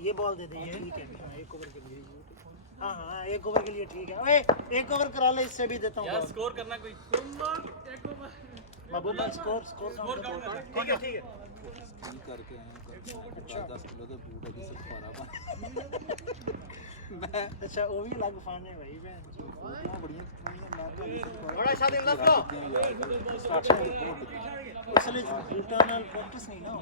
ये बॉल दे दे, ये ठीक है। हाँ, एक ओवर के लिए। हाँ हाँ, एक ओवर के लिए ठीक है। ओए एक ओवर करा ले, इससे भी देता हूँ यार स्कोर करना कोई एक ओवर महबूबा स्कोर ठीक है ठीक है करके आए 10 किलो के बूट है जिससे पारा मैं अच्छा वो भी अलग फन है भाई। मैं बड़ियां बड़ा शादी में लो इसलिए बूटां ਨਾਲ ਪ੍ਰੈਕਟਿਸ ਨਹੀਂ ਨਾ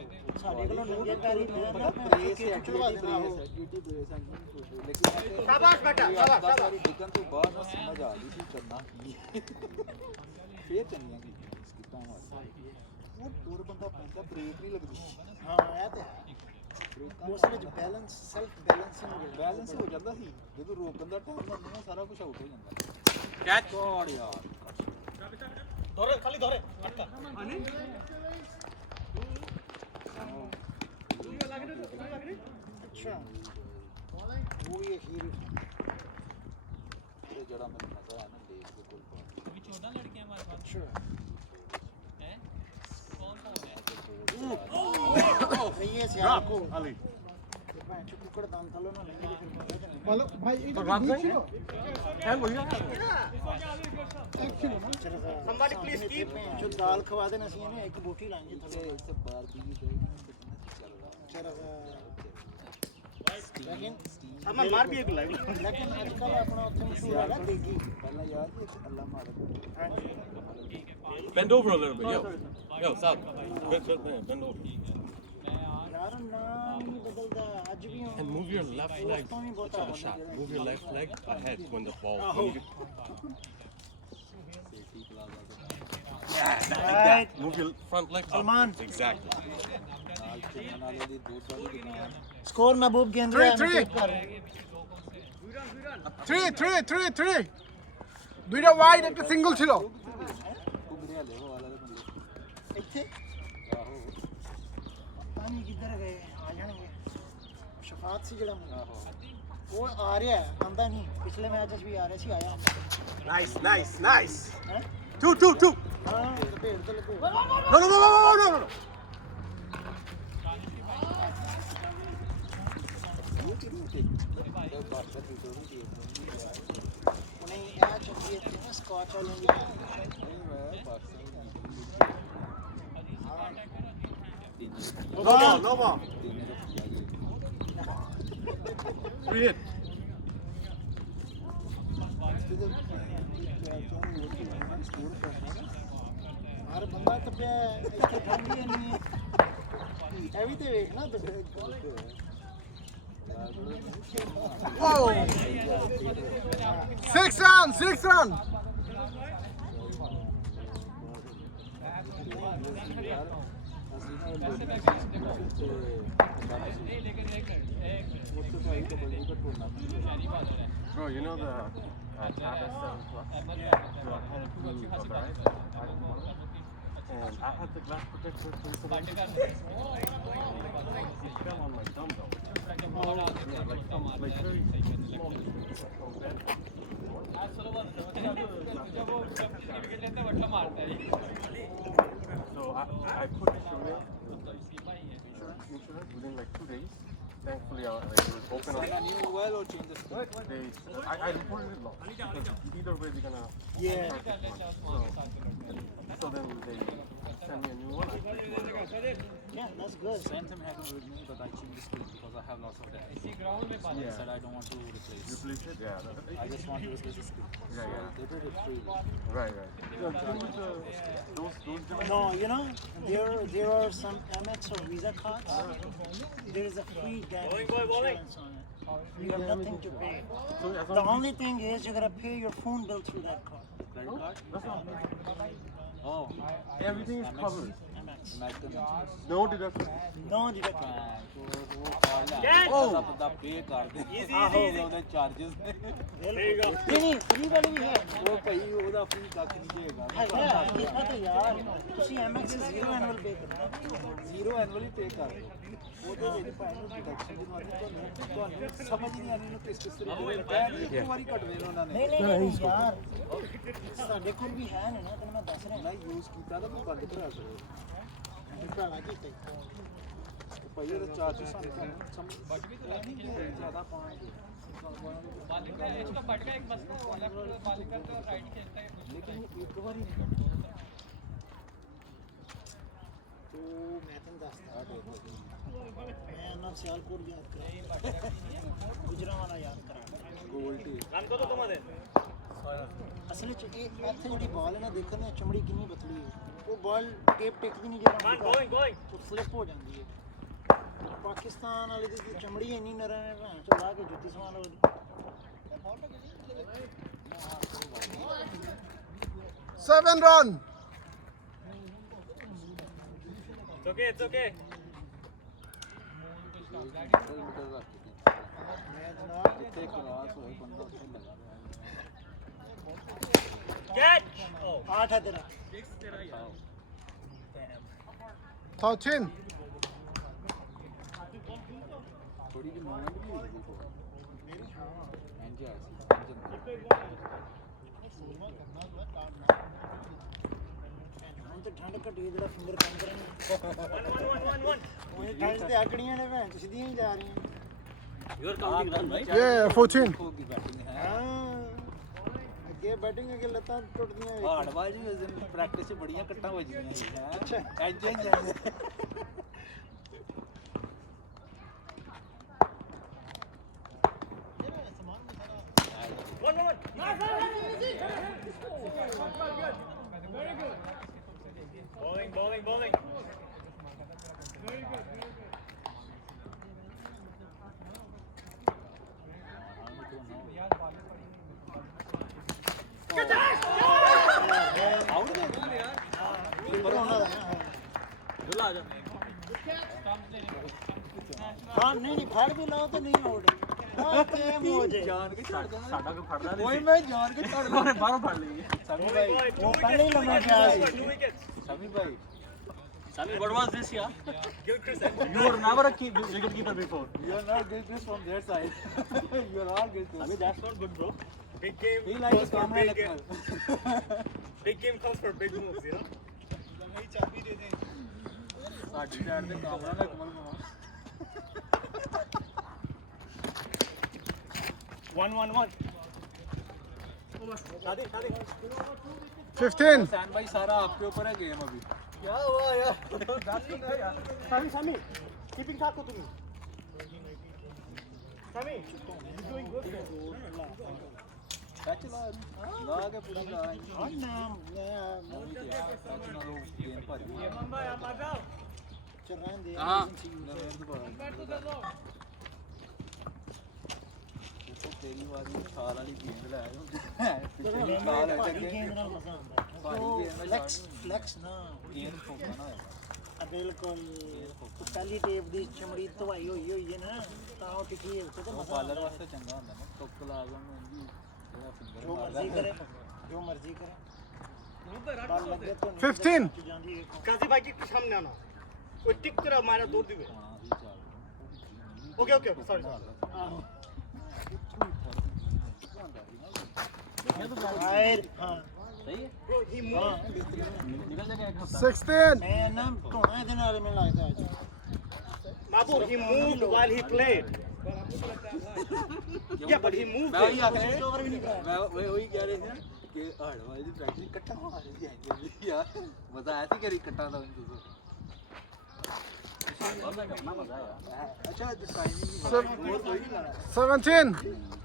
ਸਾਡੇ ਕੋਲੋਂ ਨੰਗੇ ਪੈਰੀ ਮੈਂ ਨਾ प्रेस है चढ़वा देना हो ड्यूटी प्रेस है लेकिन शाबाश बेटा शाबाश शाबाश डिगन तो बाद ना समझ आ गई थी करना की फिर चंगियां की स्किपां मारदा वो और बंदा पैंदा ब्रेक नहीं लगदी ਹਾਂ ਇਹ ਤੇ ਉਸ ਵਿੱਚ ਬੈਲੈਂਸ ਸੈਲਫ ਬੈਲੈਂਸਿੰਗ बैलेंस हो जाता ਸੀ ਜਦੋਂ ਰੋਕਣ ਦਾ ਟਾਈਮ ਹੁੰਦਾ ਨਾ ਸਾਰਾ ਕੁਝ ਆਊਟ ਹੋ ਜਾਂਦਾ कैच ਗੋਡ ਯਾਰ धोरे खाली धोरे अटका अच्छा वो ये हीरो ਇਹ ਜਿਹੜਾ ਮੈਨੂੰ ਮਜ਼ਾ ਆਇਆ ਨਾ ਲੇਕ ਦੇ ਕੋਲ अभी 14 लड़के हैं हमारे पास अच्छा हैं कौन सा हो गया ये से आपको अली मैं कुकड़ दान तलो ना लेंगे फिर हेलो भाई है वही ना somebody please keep जो दाल खवा देना सी ने एक बोटी लाएंगे थले ਇੱਥੇ ਬਾਰ ਵੀ ਗਈ ਚੱਲ ਰਹਾ लेकिन अब मैं मार भी एक लाइव लेकिन आजकल अपना उत्थे मशहूर है ना देगी ਪਹਿਲਾਂ ਯਾਰ ਇਹ ਅੱਲਾ ਮਾਰ Bend over a little bit, yo. Yo, South. Bend over. यार नाम नहीं बदलता आज भी हम And move your left leg to the shot. Move your left leg ahead when the ball. When you get, safety plaza right move your front leg up. Salman. Exactly. ਨਾਲ ਚੰਨ ਨਾਲੇ ਦੀ ਦੋ ਵਾਲੀ ਦੁਕਾਨ स्कोर महबूब गेंद Three, है three. कर 3 দুইটা ওয়াইড একটা সিঙ্গল ছিল ਕੁਗੜਿਆ ਲੈ ਉਹ ਵਾਲਾ ਦੇ ਬੰਦੇ ਇੱਥੇ ਆਹੋ ਪਤਾ ਨਹੀਂ ਕਿੱਧਰ ਗਏ ਆ ਜਾਣਗੇ ਸ਼ਫਾਤ ਸੀ ਜਿਹੜਾ ਮੁੰਡਾ ਆਹੋ ਉਹ ਆ ਰਿਹਾ ਹੈ ਆਂਦਾ ਨਹੀਂ ਪਿਛਲੇ ਮੈਚ 'ਚ ਵੀ ਆ ਰਿਹਾ ਸੀ ਆਇਆ नाइस नाइस नाइस ਹੈ 2 ਹਾਂ ਲਪੇੜ ਤੇ ਲਪੇੜ no ਉਹ ਕਿਹਨੂੰ ਤੇ ਇਹ ਬਾਤ ਦਾ ਵੀਡੀਓ ਨਹੀਂ ਦੇਖ ਉਹਨੇ ਇਹ ਚੱਕੀ ਇੱਥੇ ਨਾ ਸਕਾਚ ਵਾਲਿਆਂ ਦੀ ਨਹੀਂ ਮੈਂ ਬਾਤ no more Free hit. ਹਰ ਬੰਦਾ ਤੱਪਿਆ ਇੱਥੇ ਠੰਡੀ ਨਹੀਂ ਇਹ ਵੀ ਤੇ ਵੇਖ ਨਾ ਤੇ Oh! 6 run Bro, you know the tab at 7 o'clock? You're headed to the right. And I had the glass protector to the right. It fell on my thumb though. Like very small. So I put insurance within like 2 days. Thankfully, it was open up. new well or change the script I reported it lost because either way they're gonna. Yeah. So then they send me a new one. I picked one up. Yeah, that's good. sent him having with me but I changed the script because I have lots of data इसी ground में I said I don't want to replace Replace it? Yeah. I just want to replace the script Yeah, yeah. they did it freely Right. Those No, you know, there are some Amex or Visa cards. There is a free damage insurance on it. You have nothing to pay. The only thing is you gotta pay your phone bill through that card. credit card That's not bad. oh Everything is covered. Amex. American No deduction. No deductible. ਦਾ ਪੇ ਕਰ ਦੇ ਆਹੋ ਉਹਦੇ charges नहीं, free वाली भी है. ਉਹ ਭਾਈ ਉਹਦਾ ਫ੍ਰੀ ਕੱਖ ਨਹੀਂ ਦੇਗਾ है ये तो यार तुसी Amex से 0 annual pay करना. ਜ਼ੀਰੋ ਐਨੂਅਲੀ ਪੇ ਕਰ ਦਿਓ ਉਹਦੇ ਵਿੱਚ ਭਾਵੇਂ ਡਿਡਕਸ਼ਨ ਦੀ ਮਾਰੀ ਤੁਹਾਨੂੰ ਸਮਝ ਨਹੀਂ ਆਣੀ ਨੂੰ ਕਿਸ ਤਰ੍ਹਾਂ ਦੇ ਇੱਕ ਵਾਰੀ ਕੱਟਦੇ ਨੇ ਉਹਨਾਂ ਨੇ नहीं यार ਸਾਡੇ ਕੋਲ ਵੀ ਹੈ ਨਾ ਤੈਨੂੰ ਮੈਂ ਦੱਸ ਰਿਹਾ ਨਾ ਯੂਜ਼ ਕੀਤਾ ਤਾਂ ਮੈਂ ਬੰਦ ਕਰਾ ਸਕਦਾ ਭਰਾਵਾ ਕੀ ਤੇ ਭਾਈ ਇਹ ਚਾਰ ਚੀਜ਼ ਸਾਨੂੰ ਸਮਝ ਨਹੀਂ ਕਿ ਜ਼ਿਆਦਾ ਪਾਉਣਗੇ बॉलिंग में इसका बट का एक मसला है, लेफ्ट बॉलिंग करते हैं और राइट खेलता है। लेकिन एक बार ही तो मैं तुम दसदा मैं ना सियालकोट याद करा गुजरांवाला याद करा ਗੋਲਟੀ ਅਸਲ ਚ ਇਹ ਇੱਥੇ ਜਿਹੜੀ ਬਾਲ ਹੈ ਨਾ ਦੇਖਣ ਨੇ ਚਮੜੀ ਕਿੰਨੀ ਪਤਲੀ ਹੈ ਉਹ ਬਾਲ ਟੇਪ ਟਿਕਦੀ ਨਹੀਂ ਜਿਹੜਾ ਉਹ ਫਲਿਪ ਹੋ ਜਾਂਦੀ ਹੈ ਪਾਕਿਸਤਾਨ ਵਾਲੇ ਦੀ ਚਮੜੀ ਇੰਨੀ ਨਰਮ ਹੈ ਭਾਂ ਚਲਾ ਕੇ ਜੁੱਤੀ ਸਵਾਲ ਉਹਦੀ 7 run. It's okay. ਮੈਂ ਜਨਾਬ ਇੱਥੇ ਕਰਾਸ ਹੋਏ ਬੰਦਾ ਉੱਥੇ ਲਗਾ Catch! 8 ਹੈ ਤੇਰਾ 13. ਥੋੜੀ ਜਿਹੀ ਮੂਵਮੈਂਟ ਵੀ ਹੋਈ ਦੇਖੋ ਇੰਜ ਆ ਹੁਣ ਤੇ ਠੰਡ ਘਟੀ ਜਿਹੜਾ ਫਿੰਗਰ ਕੰਮ ਕਰਾਂਗੇ ਉਹ ਠੰਡ ਤੇ ਆਕੜੀਆਂ ਨੇ ਭੈਣ ਚ ਸਿੱਧੀਆਂ ਹੀ ਜਾ ਰਹੀਆਂ Yeah, 14. ਹੋਗੀ ਬੈਟਿੰਗ ਹੈ ਹਾਂ ਅੱਗੇ ਬੈਟਿੰਗ ਅੱਗੇ ਲੱਤਾਂ ਟੁੱਟਦੀਆਂ ਵੇਖ। ਹਾਰਡ ਬਾਜ ਵੀ ਉਸ ਦਿਨ ਪ੍ਰੈਕਟਿਸ 'ਚ ਬੜੀਆਂ ਕੱਟਾਂ ਵੱਜੀਆਂ ਸੀ ਹੈ ਇੰਜ ਇੰਜ ਜਾਂਦੇ Bowling. 'ਚ ਹਾਂ ਨਹੀਂ ਫੜ ਵੀ ਲਾਓ ਤਾਂ ਨਹੀਂ ਆਉਟ ਹਾਂ ਤੇ ਮੋਜ ਹੈ ਜਾਨ ਕੇ ਛੱਡ ਦੇਣਾ ਸਾਡਾ ਕੋਈ ਫੜਦਾ ਨਹੀਂ ਓਏ ਮੈਂ ਜਾਨ ਕੇ ਛੱਡ ਉਹਨੇ ਬਾਹਰੋਂ ਫੜ ਲਈ ਸਮੀ ਭਾਈ ਉਹ ਪਹਿਲੇ ਹੀ ਲੰਮਾ ਪਿਆ ਸੀ ਸਮੀ ਭਾਈ Sami, what was this, yeah? You were never a wicket keeper before. you are not good this from their side you are all good I mean, that's not good, bro. Big game. he like his camera big game. like Big game comes for big moves, you know. ਸਾਡੀ side ਤੇ ਕਾਮਰਾ ਨਾਲ ਕਮਲ ਮਾਮਾ 15. San भाई सारा आपके ऊपर है game अभी क्या हुआ यार सामी कीपिंग ठाक हो तुम्ही सामी टच ला ला के पूरा ला और नाम गेम पर चल रहे हैं तेरी वाली साल वाली गेंद ले आयो पिछले साल है भारी गेंद ਨਾਲ ਮਜ਼ਾ ਆਉਂਦਾ ਭਾਰੀ ਗੇਂਦ ਨਾਲ ਫਲੈਕਸ ਨਾ गेंद ठोका ना ਬਿਲਕੁਲ ਪਹਿਲੀ ਟੇਪ ਦੀ ਚਮੜੀ ਧਵਾਈ ਹੋਈ ਹੈ ਨਾ ਤਾਂ ਉਹ ਟਿਕੀ ਹੈ ਉੱਤੇ ਤਾਂ ਮਜ਼ਾ ਬਾਲਰ ਵਾਸਤੇ ਚੰਗਾ ਹੁੰਦਾ ਨਾ ਟੁੱਕ ਲਾ ਲਾਂ ਜੀ ਇਹਦਾ ਫਿੰਗਰ ਜੋ ਮਰਜ਼ੀ ਕਰੇ ਜੋ ਮਰਜ਼ੀ ਕਰੇ ਬਾਲ ਲੱਗੇ ਤਾਂ 15. ਜਾਂਦੀ ਹੈ काजी भाई के सामने आना कोई टिक कर मारा दूर दिवे ਹਾਂ ਹੀ ਚੱਲ ओके सॉरी ਆਹੋ हाँ ਆਇਰ ਹਾਂ सही है? bro he ਹਾਂ moved ਬਿਹਤਰੀਨ निकल जाएगा एक हफ्ता. 16. ਮੈਂ ਨਾ ਧੋਣਾ ਇਹਦੇ ਨਾਲ ਮੈਨੂੰ ਲੱਗਦਾ ਅੱਜ Mabu he moved while he played yeah but he moved मैं वही आख Switch over भी नहीं कराया। मैं वही कह रहे थे कि हड़ वाली दी प्रैक्टिस कट्टा मार रही है यार मजा आया थी करी कट्टा था उनको कितना मजा आया. अच्छा टाइमिंग और कोई नहीं लाना 17.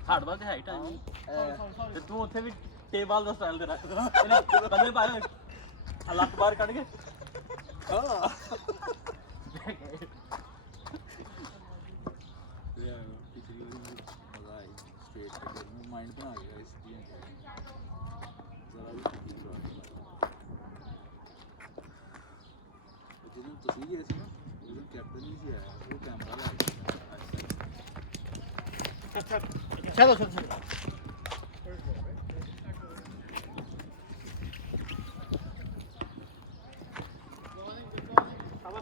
हार्ड बाल है टाइम ਤੇ ਤੂੰ ਉੱਥੇ ਵੀ ਟੇਬਲ ਦਾ ਸਟਾਈਲ ਤੇਰਾ ਇਹਨੇ ਬੱਲੇ ਪਾਏ ਲੱਕ ਬਾਹਰ ਕੱਢ ਕੇ हां यार पिछली मजा आई स्टेट पे मैं माइंड बना गया इस गेम जरा भी ठीक करो जिस दिन ਤੁਸੀਂ ਗਏ ਸੀ ਨਾ ਉਸ ਦਿਨ ਕੈਪਟਨ ਨਹੀਂ ਸੀ ਆਇਆ ਉਹ ਕੈਮਰਾ ਲੈ ਗਿਆ ਚਲੋ ਚਲੋ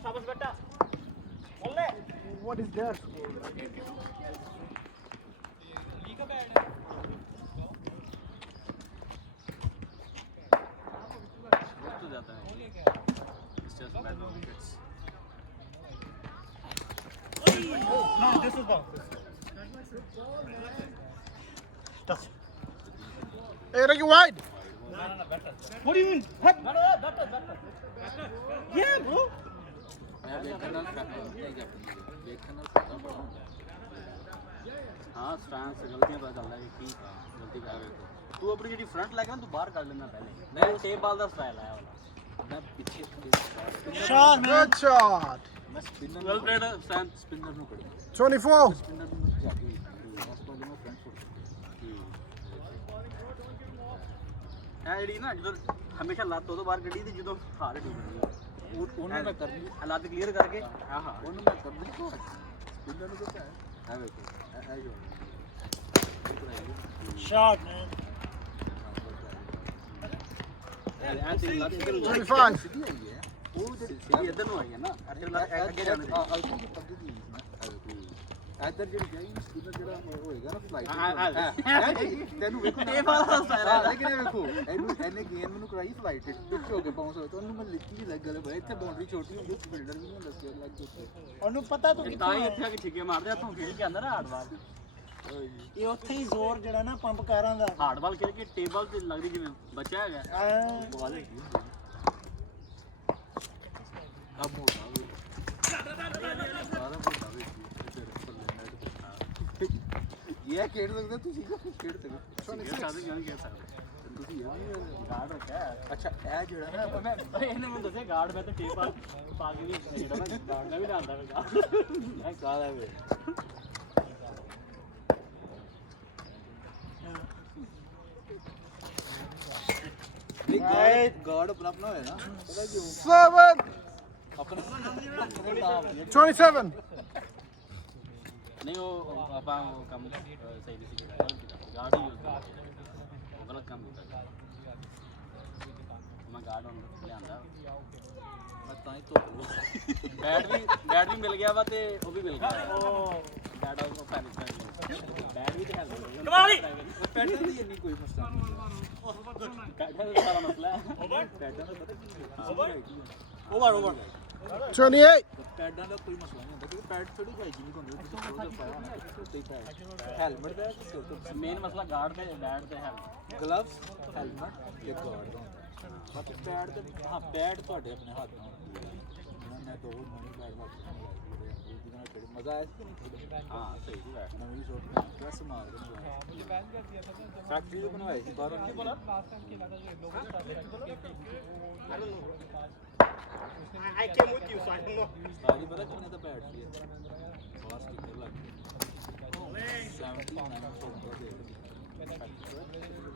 शाबाश बेटा बोले what is that ली का बैट है तो जाता है. It's just matter of wickets. Hey, Ricky wide. What do you mean? Yeah, bro. हाँ स्टैंड से गलतियां पता चलता है कि गलती कर रहे हो तू अपनी ਜਿਹੜੀ ਫਰੰਟ ਲੱਗ ਨਾ ਤੂੰ ਬਾਹਰ ਕੱਢ ਲੈਣਾ ਪਹਿਲੇ ਮੈਂ ਟੇਪ ਬਾਲ ਦਾ ਸਟਾਈਲ ਆਇਆ ਵਾਲਾ ਮੈਂ ਪਿੱਛੇ Shot, man. Good shot. ਮੈਂ spinner well played stand spinner ਨੂੰ ਕੜੀ 24. ਸਪਿਨਰ ਨੂੰ ਜਾਗੀ ਉਸ ਤੋਂ ਮੈਂ ਫਰੰਟ ਫੁੱਟ ਇਹ ਜਿਹੜੀ ਨਾ ਜਦੋਂ ਹਮੇਸ਼ਾ ਲੱਤ ਤੋਂ ਬਾਹਰ ਕੱਢੀ ਤੇ ਜਦੋਂ ਹਾਰ ਡੁੱਬਦੀ ਉਹਨੂੰ ਮੈਂ ਕਰਦੀ ਲੱਤ ਕਲੀਅਰ ਕਰਕੇ ਹਾਂ ਹਾਂ ਉਹਨੂੰ ਮੈਂ ਕਰਦੀ ਸਪਿਨਰ ਨੂੰ ਕਿਹਾ ਹੈ ਵੇਖੋ ਇਹ ਜੋ Shot, man. 25. ਉਹ ਜਿਹੜੀ ਇੱਧਰ ਨੂੰ ਆਈ ਹੈ ਨਾ ਅੱਗੇ ਜਾਣ ਦੀ ਇੱਧਰ ਜਿਹੜੀ ਜਾਏਗੀ ਸਪੀਡਰ ਜਿਹੜਾ ਹੋਏਗਾ ਨਾ ਫਲਾਈਟ ਤੈਨੂੰ ਵੇਖੋ ਇਹ ਵਾਲਾ ਸਟਾਈਲ ਹੈ ਲੇਕਿਨ ਇਹ ਵੇਖੋ ਇਹਨੇ ਗੇਮ ਨੂੰ ਕਰਾਈ ਫਲਾਈਟ ਪਿੱਛੇ ਹੋ ਕੇ ਬਾਉਂਸ ਹੋਇਆ ਤਾਂ ਉਹਨੂੰ ਮੈਂ ਲਿੱਤੀ ਵੀ ਲੱਗ ਗਲ ਬਈ ਇੱਥੇ ਬਾਉਂਡਰੀ ਛੋਟੀ ਹੁੰਦੀ ਹੈ ਬਿਲਡਰ ਵੀ ਨਹੀਂ ਹੁੰਦਾ ਸੀ ਲੱਗ ਉੱਤੇ ਉਹਨੂੰ ਪਤਾ ਤੂੰ ਤਾਂ ਹੀ ਇੱਥੇ ਆ ਕੇ ਠਿੱਕੇ ਮਾਰਦੇ ਹੱਥੋਂ ਖੇਡ ਕੇ ਆਂਦਾ ਨਾ ਹਾਰਡਬਾਲ ਇਹ ਉੱਥੇ ਹੀ ਜ਼ੋਰ ਜਿਹੜਾ ਨਾ ਪੰਪ ਕਾਰਾਂ ਦਾ ਹਾਰਡਬਾਲ ਖੇਡ ਕੇ ਟੇਬਲ ਤੇ ਲੱਗਦੀ ਜਿਵੇਂ ਬੱਚਾ ਹੈਗਾ ਹਾਂ। ਬਾਲ ਹੈਗੀ ਆ ਮੋਟਾ ਵੀ ਸਾਰਾ ਮੋਟਾ ਵੀ ਇਹ ਖੇਡ ਸਕਦੇ ਤੁਸੀਂ ਕਿਉਂ ਖੇਡ ਸਕਦੇ ਸਾਡੇ ਕਿਉਂ ਨਹੀਂ ਖੇਡ ਸਕਦੇ ਤੁਸੀਂ ਇਹ ਨਹੀਂ ਗਾਰਡ ਰੱਖਿਆ ਅੱਛਾ ਇਹ ਜਿਹੜਾ ਨਾ ਮੈਂ ਇਹਨੇ ਮੈਨੂੰ ਦੱਸਿਆ ਗਾਰਡ ਮੈਂ ਤਾਂ ਟੇਪ ਪਾ ਕੇ ਵੀ ਜਿਹੜਾ ਮੈਂ ਗਾਰਡ ਦਾ ਵੀ ਲਾਉਂਦਾ ਮੈਂ ਗਾਰਡ ਮੈਂ ਕਾਲਾ ਵੇ ਗਾਰਡ ਆਪਣਾ ਆਪਣਾ ਹੋਇਆ ਨਾ ਪਤਾ ਕਿਉਂ 7. ਆਪਣਾ ਨਾਮ 27. ਨਹੀਂ ਉਹ ਆਪਾਂ ਉਹ ਕੰਮ ਸਹੀ ਨਹੀਂ ਸੀ ਗਾਰਡ ਹੀ ਯੂਜ਼ ਕਰਦਾ ਉਹ ਗਲਤ ਕੰਮ ਕੀਤਾ ਮੈਂ ਗਾਰਡ ਹੁਣ ਲਿਆਂਦਾ ਮੈਂ ਤਾਂ ਹੀ ਧੋਖ ਬੈਟ ਵੀ ਮਿਲ ਗਿਆ ਵਾ ਤੇ ਉਹ ਵੀ ਮਿਲ ਗਿਆ ਉਹ ਬੈਟ ਉਹ ਪੈਨਿਕ ਬੈਟ ਵੀ ਤੇ ਹੈ ਪੈਟਰ ਦੀ ਇੰਨੀ ਕੋਈ ਮਸਲਾ ਨਹੀਂ ਬੈਟ ਦਾ ਸਾਰਾ ਮਸਲਾ ਹੈ ਪੈਟਰ ਦਾ ਪਤਾ ਕੀ ਓਵਰ 28. ਪੈਡਾਂ ਦਾ ਕੋਈ ਮਸਲਾ ਨਹੀਂ ਹੁੰਦਾ ਕਿਉਂਕਿ ਪੈਡ ਥੋੜੀ ਹਾਈਜੀਨਿਕ ਹੁੰਦੀ ਹੈ ਤੁਸੀਂ ਉਹਦਾ ਪਾਇਆ ਨਾ ਉੱਤੇ ਹੀ ਪੈਡ ਹੈਲਮਟ ਦਾ ਕਿਸੇ ਉੱਤੇ ਮੇਨ ਮਸਲਾ ਗਾਰਡ ਤੇ ਬੈਟ ਤੇ ਹੈ ਗਲਵਸ ਹੈਲਮਟ ਤੇ ਗਾਰਡ ਦਾ ਹੁੰਦਾ ਬਾਕੀ ਪੈਡ ਤੇ ਹਾਂ ਪੈਡ ਤੁਹਾਡੇ ਆਪਣੇ ਹੱਥ ਨਾਲ ਹੁੰਦੀ ਹੈ ਮੈਂ ਦੋ ਨਵੀਂ ਪੈਡ ਜਿਹਨਾਂ ਖੇਡ ਮਜ਼ਾ ਆਇਆ ਸੀ ਕਿ ਨਹੀਂ ਖੇਡ ਹਾਂ ਸਹੀ ਸੀ ਬੈਟ ਨਵੀਂ ਸ਼ੋਟ में क्या मार फैक्ट्री तो बनवाई थी बाहर नहीं बोला I came with you, so I don't know. आज पता कितने का बैट थी बाहर स्टिकर लग 79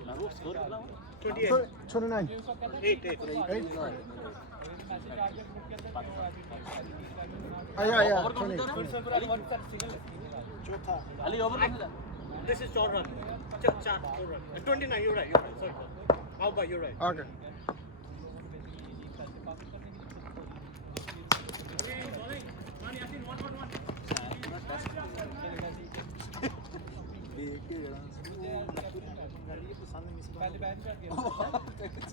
मैं वो स्कोर कितना हुआ 29. 8. Yeah. 20. चौथा अली ओवर कितना This is short run. Short run. 29, you're right. Sorry. Out by, you're right. Okay. देख के जरा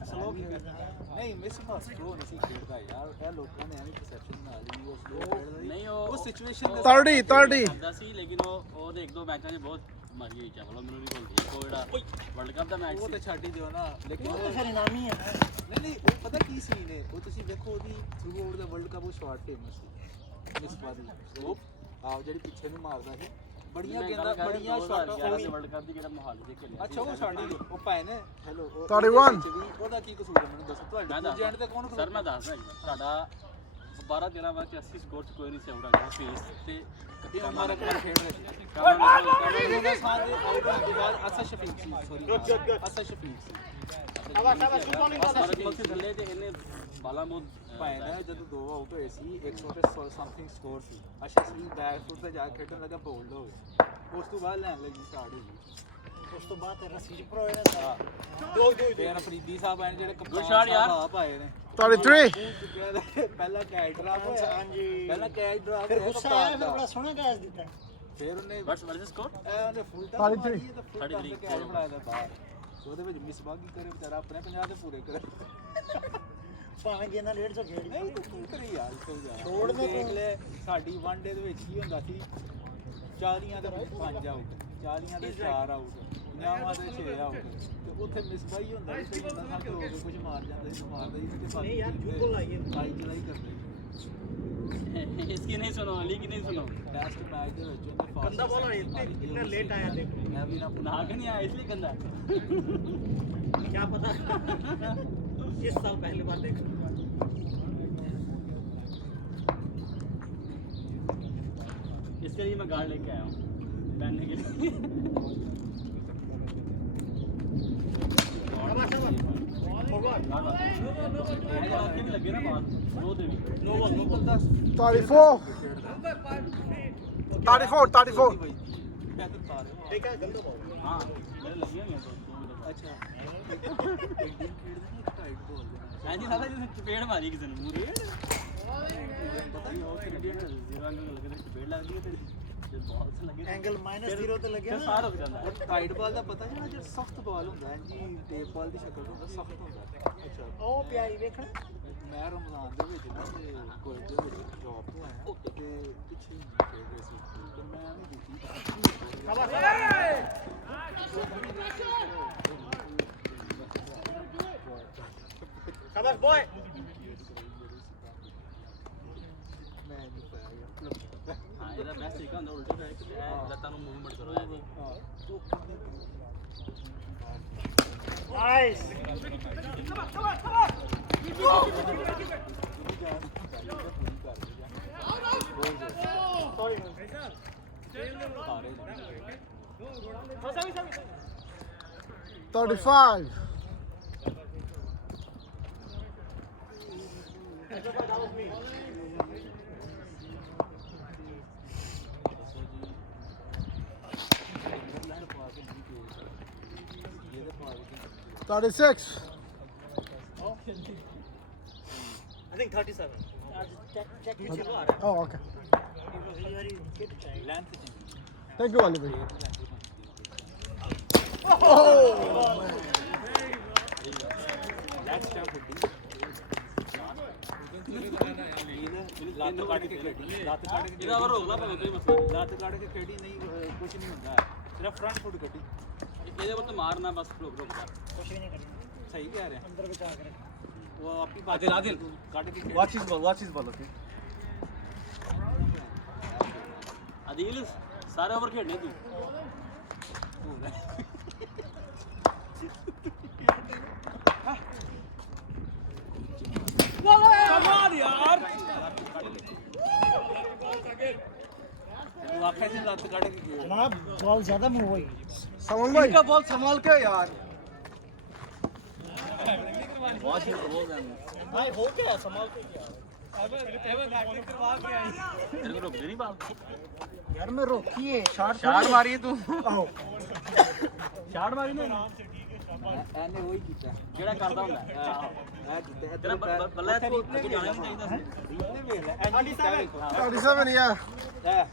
नहीं मिस फर्स्ट थ्रो नहीं खेलता यार ਇਹ ਲੋਕਾਂ ਨੇ ਐਵੇਂ ਪਰਸੈਪਸ਼ਨ ਬਣਾ ਲਈ ਉਹ ਸਲੋ ਖੇਡਦਾ ਨਹੀਂ ਉਹ ਉਹ ਸਿਚੁਏਸ਼ਨ 30. ਕਰਦਾ ਸੀ ਲੇਕਿਨ ਉਹਦੇ ਇੱਕ ਦੋ ਮੈਚਾਂ 'ਚ ਬਹੁਤ ਮਰ ਗਈ ਚਾਹ ਮੈਨੂੰ ਵੀ ਭੁੱਲਦੀ ਹੈ ਉਹ ਜਿਹੜਾ ਵਰਲਡ ਕੱਪ ਦਾ ਮੈਚ ਉਹ ਤੇ ਸੀ ਛੱਡ ਹੀ ਦਿਓ ਨਾ ਲੇਕਿਨ ਉਹ ਉਹ ਤਾਂ ਫਿਰ ਇਨਾਮੀ ਹੈ ਨਾ ਨਹੀਂ ਉਹ ਪਤਾ ਕੀ ਸੀਨ ਹੈ ਉਹ ਤੁਸੀਂ ਵੇਖੋ ਉਹਦੀ ਥਰੂ ਆਊਟ ਦਾ ਵਰਲਡ ਕੱਪ ਉਹ ਸ਼ਾਟ ਫੇਮਸ ਸੀ ਮਿਸ ਬਾਦੀ ਉਹ ਆਪ ਜਿਹੜੀ ਪਿੱਛੇ ਨੂੰ ਮਾਰਦਾ ਸੀ ਬੜੀਆਂ ਗੇਂਦਾਂ ਬੜੀਆਂ ਸ਼ਾਟਾਂ ਉਹ ਵਰਲਡ ਕੱਪ ਦੀ ਜਿਹੜਾ ਮਾਹੌਲ ਦੇ ਖੇਲਿਆ ਅੱਛਾ ਉਹ ਛੱਡ ਹੀ ਉਹ ਭਾਈ ਨੇ ਹੈਲੋ 31 ਉਹਦਾ ਕੀ ਕਸੂਰ ਹੈ ਮੈਨੂੰ ਦੱਸੋ ਮੈਂ ਤੁਹਾਡੇ ਏਜੰਟ ਤੇ ਕੌਣ ਸਰ ਮੈਂ ਦੱਸਦਾ ਜੀ ਤੁਹਾਡਾ 12 13 ਵਾਰ 80 ਸਕੋਰ 'ਚ ਕੋਈ ਨਹੀਂ ਸੀ ਆਊਟ ਆ ਗਿਆ ਸੀਰੀਜ਼ ਤੇ ਇਹ ਹਮਾਰਾ ਕੋਲ ਖੇਡ ਰਹੇ ਸੀ ਕਾਰਨ ਉਹਦਾ ਸਾਥ ਦੇ ਆਊਟ ਹੋਣ ਤੋਂ ਬਾਅਦ ਅਸਾ ਸ਼ਫੀਕ ਸੀ ਸੌਰੀ ਅਸਾ ਸ਼ਫੀਕ ਸੀ ਮਕਸਦ ਥੱਲੇ ਤੇ ਇਹਨੇ ਬਾਲਾ ਬਹੁਤ ਭਾਈ ਨੇ ਜਦੋਂ ਦੋ ਆਊਟ ਹੋਏ ਸੀ 100 ਤੇ ਸਮਥਿੰਗ ਸਕੋਰ ਸੀ ਅਸ਼ਾ ਸੀ ਬੈਕ ਫੁੱਟ ਤੇ ਜਾ ਕੇ ਖੇਡਣ ਲੱਗਾ ਬੋਲਡ ਹੋ ਗਏ ਉਸ ਤੋਂ ਬਾਅਦ ਲੈਣ ਲੱਗੀ ਸਟਾਰਟ ਹੋ ਗਈ ਉਸ ਤੋਂ ਬਾਅਦ ਤੇਰਾ ਸੀਜ ਪ੍ਰੋ ਹੈ ਨਾ ਫਿਰ ਫਰੀਦੀ ਸਾਹਿਬ ਆਏ ਜਿਹੜੇ ਕਪਤਾਨ shot ਯਾਰ। ਸਾਹਿਬ ਆਏ ਨੇ 33. ਪਹਿਲਾ ਕੈਚ ਡਰਾਪ ਹੋਇਆ ਹਾਂਜੀ ਪਹਿਲਾ ਕੈਚ ਡਰਾਪ ਫਿਰ ਹੋਇਆ ਗੁੱਸਾ ਕਪਤਾਨ ਆਇਆ ਫਿਰ ਦਾ ਬੜਾ ਸੋਹਣਾ ਕੈਚ ਦਿੱਤਾ ਫਿਰ ਉਹਨੇ ਵਰਸ ਸਕੋਰ ਉਹਨੇ ਫੁੱਲ ਟਾਈਮ 33 ਮਾਰੀ ਤਾਂ ਫੁੱਲ ਟਾਈਮ 33 ਕੈਚ ਬਣਾਇਆ ਬਾਹਰ ਉਹਦੇ ਵਿੱਚ ਮਿਸਬਾਗੀ ਕਰੇ ਵਿਚਾਰਾ ਆਪਣੇ 50 ਦੇ ਪੂਰੇ ਕਰੇ ਭਾਵੇਂ ਜੇ ਇਹਨਾਂ 150 ਖੇਡ ਨਹੀਂ ਤੂੰ ਕੀ ਕਰੀ ਯਾਰ ਕੋਈ ਯਾਰ ਛੋੜ ਦੇ ਦੇਖ ਤੂੰ। ਲੈ ਸਾਡੀ ਵਨ ਡੇ ਦੇ ਵਿੱਚ ਕੀ ਹੁੰਦਾ ਸੀ 40 ਦੇ 5 ਆਊਟ 40 ਦੇ 4 ਆਊਟ 50 ਦੇ 6 ਆਊਟ ਤੇ ਉੱਥੇ ਮਿਸ ਬਾਈ ਹੁੰਦਾ ਸੀ ਕਈ ਬੰਦਾ ਸਾਨੂੰ ਹੋ ਕੇ ਕੁਝ ਮਾਰ ਜਾਂਦਾ ਸੀ ਮਾਰਦਾ ਸੀ ਤੇ ਬਾਕੀ नहीं यार बिल्कुल लाइए ਆਈ ਚਲਾਈ ਕਰਦੇ इसकी नहीं सुनो अली की नहीं सुनो ਟੈਸਟ ਮੈਚ ਦੇ ਵਿੱਚ ਉਹਨੇ fast गंदा बॉलर इतना लेट आया देखो ਮੈਂ ਵੀ ਨਾ नहा के नहीं आया इसलिए गंदा क्या पता इस साल पहली बार देखा इसके लिए मैं गार्ड लेके आया हूँ पहनने के लिए शाबाश शाबाश फॉरवर्ड लगे ना बाल नो देवी नो बॉल 34 34 34 ठीक है गंदा बॉल हाँ मेरे लगी हैं तो ਅੱਛਾ ਇੰਡੀਅਨ ਖੇਡਦੇ ਨੇ ਟਾਈਟ ਬੋਲ ऐसी था जैसे चपेड़ मारी किसी ने मुझे पता ही हो कैनेडियन जीरो एंगल लगे थे चपेड़ लग गई तेरी जब बॉल से लगे ਐਂਗਲ -0 ਤੇ ਲੱਗਿਆ फिर ਨਾ सार हो जाता है ਟਾਈਟ ਬਾਲ ਦਾ ਪਤਾ ਜਿਹੜਾ ਜਿਹੜਾ ਸਖਤ ਬਾਲ ਹੁੰਦਾ ਹੈ ਜੀ ਟੇਪ ਬਾਲ ਦੀ ਸ਼ਕਲ ਹੁੰਦਾ ਸਖਤ ਹੁੰਦਾ ਅੱਛਾ ਉਹ ਪਿਆਈ ਵੇਖਣਾ ਮੈਂ ਰਮਜ਼ਾਨ ਦੇ ਵਿੱਚ ਨਾ ਤੇ ਕੋਈ ਦੇ ਵਿੱਚ ਜੌਬ ਤੋਂ ਆਇਆ ਤੇ ਪਿੱਛੇ ਹੀ ਖੇਡ ਰਹੇ ਸੀ ਤੇ ਮੈਂ ਨਹੀਂ ਦੇਖੀ शाबाश शाबाश बॉय ਮੈਂ ਨਹੀਂ ਪਾਇਆ हाँ इधर मैच देखा अंदर उल्टे बैठ के लता नु मूवमेंट करो यार ਹਾਂ ਤੂੰ nice sorry 35 36 I think 37 check बीच में आ रहा oh okay very good try length thank you Ali bhai length step ਹੁੰਦੀ ਲੱਤ ਕੱਢ ਕੇ ਖੇਡੀ ਲੱਤ ਕੱਢ ਕੇ इधर और होगा पर कोई मसला ਲੱਤ ਕੱਢ ਕੇ ਖੇਡੀ ਨਹੀਂ ਕੁਝ ਨਹੀਂ ਹੁੰਦਾ ਸਿਰਫ ਫਰੰਟ ਫੁੱਟ ਕੱਢੀ नहीं ये तो मारना बस रोक रोक ਕੁਛ ਵੀ ਨਹੀਂ ਕਰਨਾ ਸਹੀ ਕਹਿ ਰਿਹਾ ਅੰਦਰ ਬਚਾ ਕੇ ਰੱਖ ਉਹ ਆਪੀ ਬਾਤ आदिल ਕੱਢ ਕੇ ਖੇਡੀ watch his ball okay Adil सारे ओवर खेलने तू कमाल यार ਉਹ ਆਖਿਆ ਸੀ ਲੱਤ ਕੱਢ ਕੇ ਖੇਡ ਜਨਾਬ ਬਾਲ ਜ਼ਿਆਦਾ ਮੂਵ ਹੋਈ Saman bhai ਬॉल संभाल के यार वॉच हिज बॉल एंड भाई हो क्या संभाल के क्या तेरे को रोक दे नहीं बाल ਯਾਰ ਮੈਂ ਰੋਕੀਏ ਸ਼ਾਟ शाट मारी तू ਆਹੋ शाट मारी ना ਐਨੇ ਉਹੀ ਕੀਤਾ जेड़ा करदा हुंदा ਇਹ ਕੀਤਾ तेरा बल्ला तू जाना नहीं चाहिदा सी ਰੀਪਲੇ ਵੇਖ ਲੈ ਐਨੀ ਕੀਤਾ ਵੇਖੋ 37 yeah ਇਹ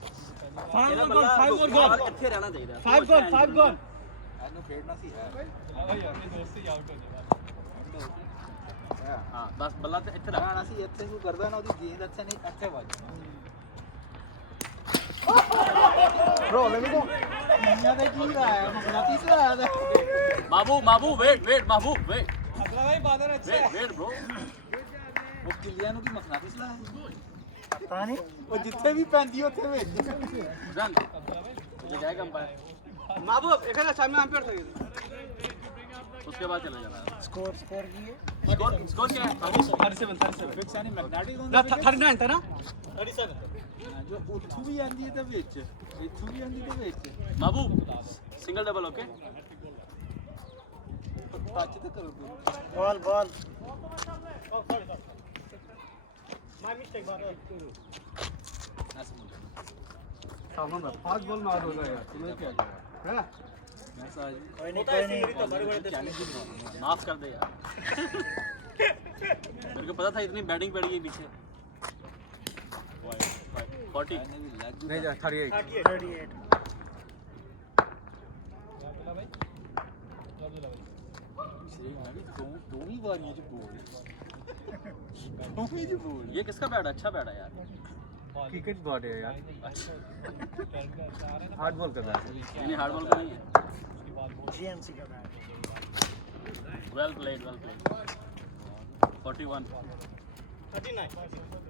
तेरा बल्ला 5 और गोल ਇੱਥੇ ਰਹਿਣਾ ਚਾਹੀਦਾ 5 गोल ਇਹਨੂੰ ਖੇਡਣਾ ਸੀ ਹੈ ਹਾਂ ਬਸ ਬੱਲਾ ਤੇ ਇੱਥੇ ਰੱਖ ਰਹਿਣਾ ਸੀ ਇੱਥੇ ਨੂੰ ਕਰਦਾ ਨਾ ਉਹਦੀ ਗੇਂਦ ਇੱਥੇ ਨਹੀਂ ਇੱਥੇ ਵੱਜ bro let me go ਇੰਨਾ ਦਾ ਕੀ ਆਇਆ ਮਸਲਾ ਤੀਸਰਾ ਆਇਆ ਦਾ महबूब वेट महबूब वेट अगला भाई बादल अच्छा है वेट ब्रो ਉਹ ਕਿੱਲਿਆਂ ਨੂੰ ਕੀ ਮਸਲਾ ਤੀਸਰਾ ਪਤਾ ਨਹੀਂ ਉਹ ਜਿੱਥੇ ਵੀ ਪੈਂਦੀ ਉੱਥੇ ਵਿੱਚ रन ये जाएगा अंपायर महबूब एखादा सामने अंपायर था उसके बाद चला जाना ਸਕੋਰ ਕੀ ਹੈ स्कोर क्या है महबूब 37 ਫਿਕਸ ਨਹੀਂ ਮੈਗਨੈਟਿਕ ना ਹੁੰਦਾ 39 था ना 37 ਜੋ ਉੱਥੋਂ ਵੀ ਆਂਦੀ ਹੈ ਤੇ ਵਿੱਚ ਇੱਥੋਂ ਵੀ ਆਂਦੀ ਤੇ ਵਿੱਚ महबूब सिंगल डबल ओके ਟੱਚ ਤੇ ਕਰੋ ਕੋਈ ਬਾਲ ਬਾਲ माय मिस्टेक बात फास्ट बॉल मार होगा यार तुम्हें क्या है मैसेज ਕੋਈ ਨਹੀਂ होता ਕੋਈ है ਨਹੀਂ ऐसे तो बड़े बड़े चैलेंजिंग माफ कर दे यार मेरे को पता था इतनी बैटिंग पड़ गई पीछे 40 नहीं जा 38 38 दो ही बारियां च गोल ये किसका बैट है? अच्छा बैट है यार। क्रिकेट बॉल है यार, हार्ड बॉल कर रहा है। नहीं हार्ड बॉल का नहीं है। GMC का बैट वेल प्लेड 41। 39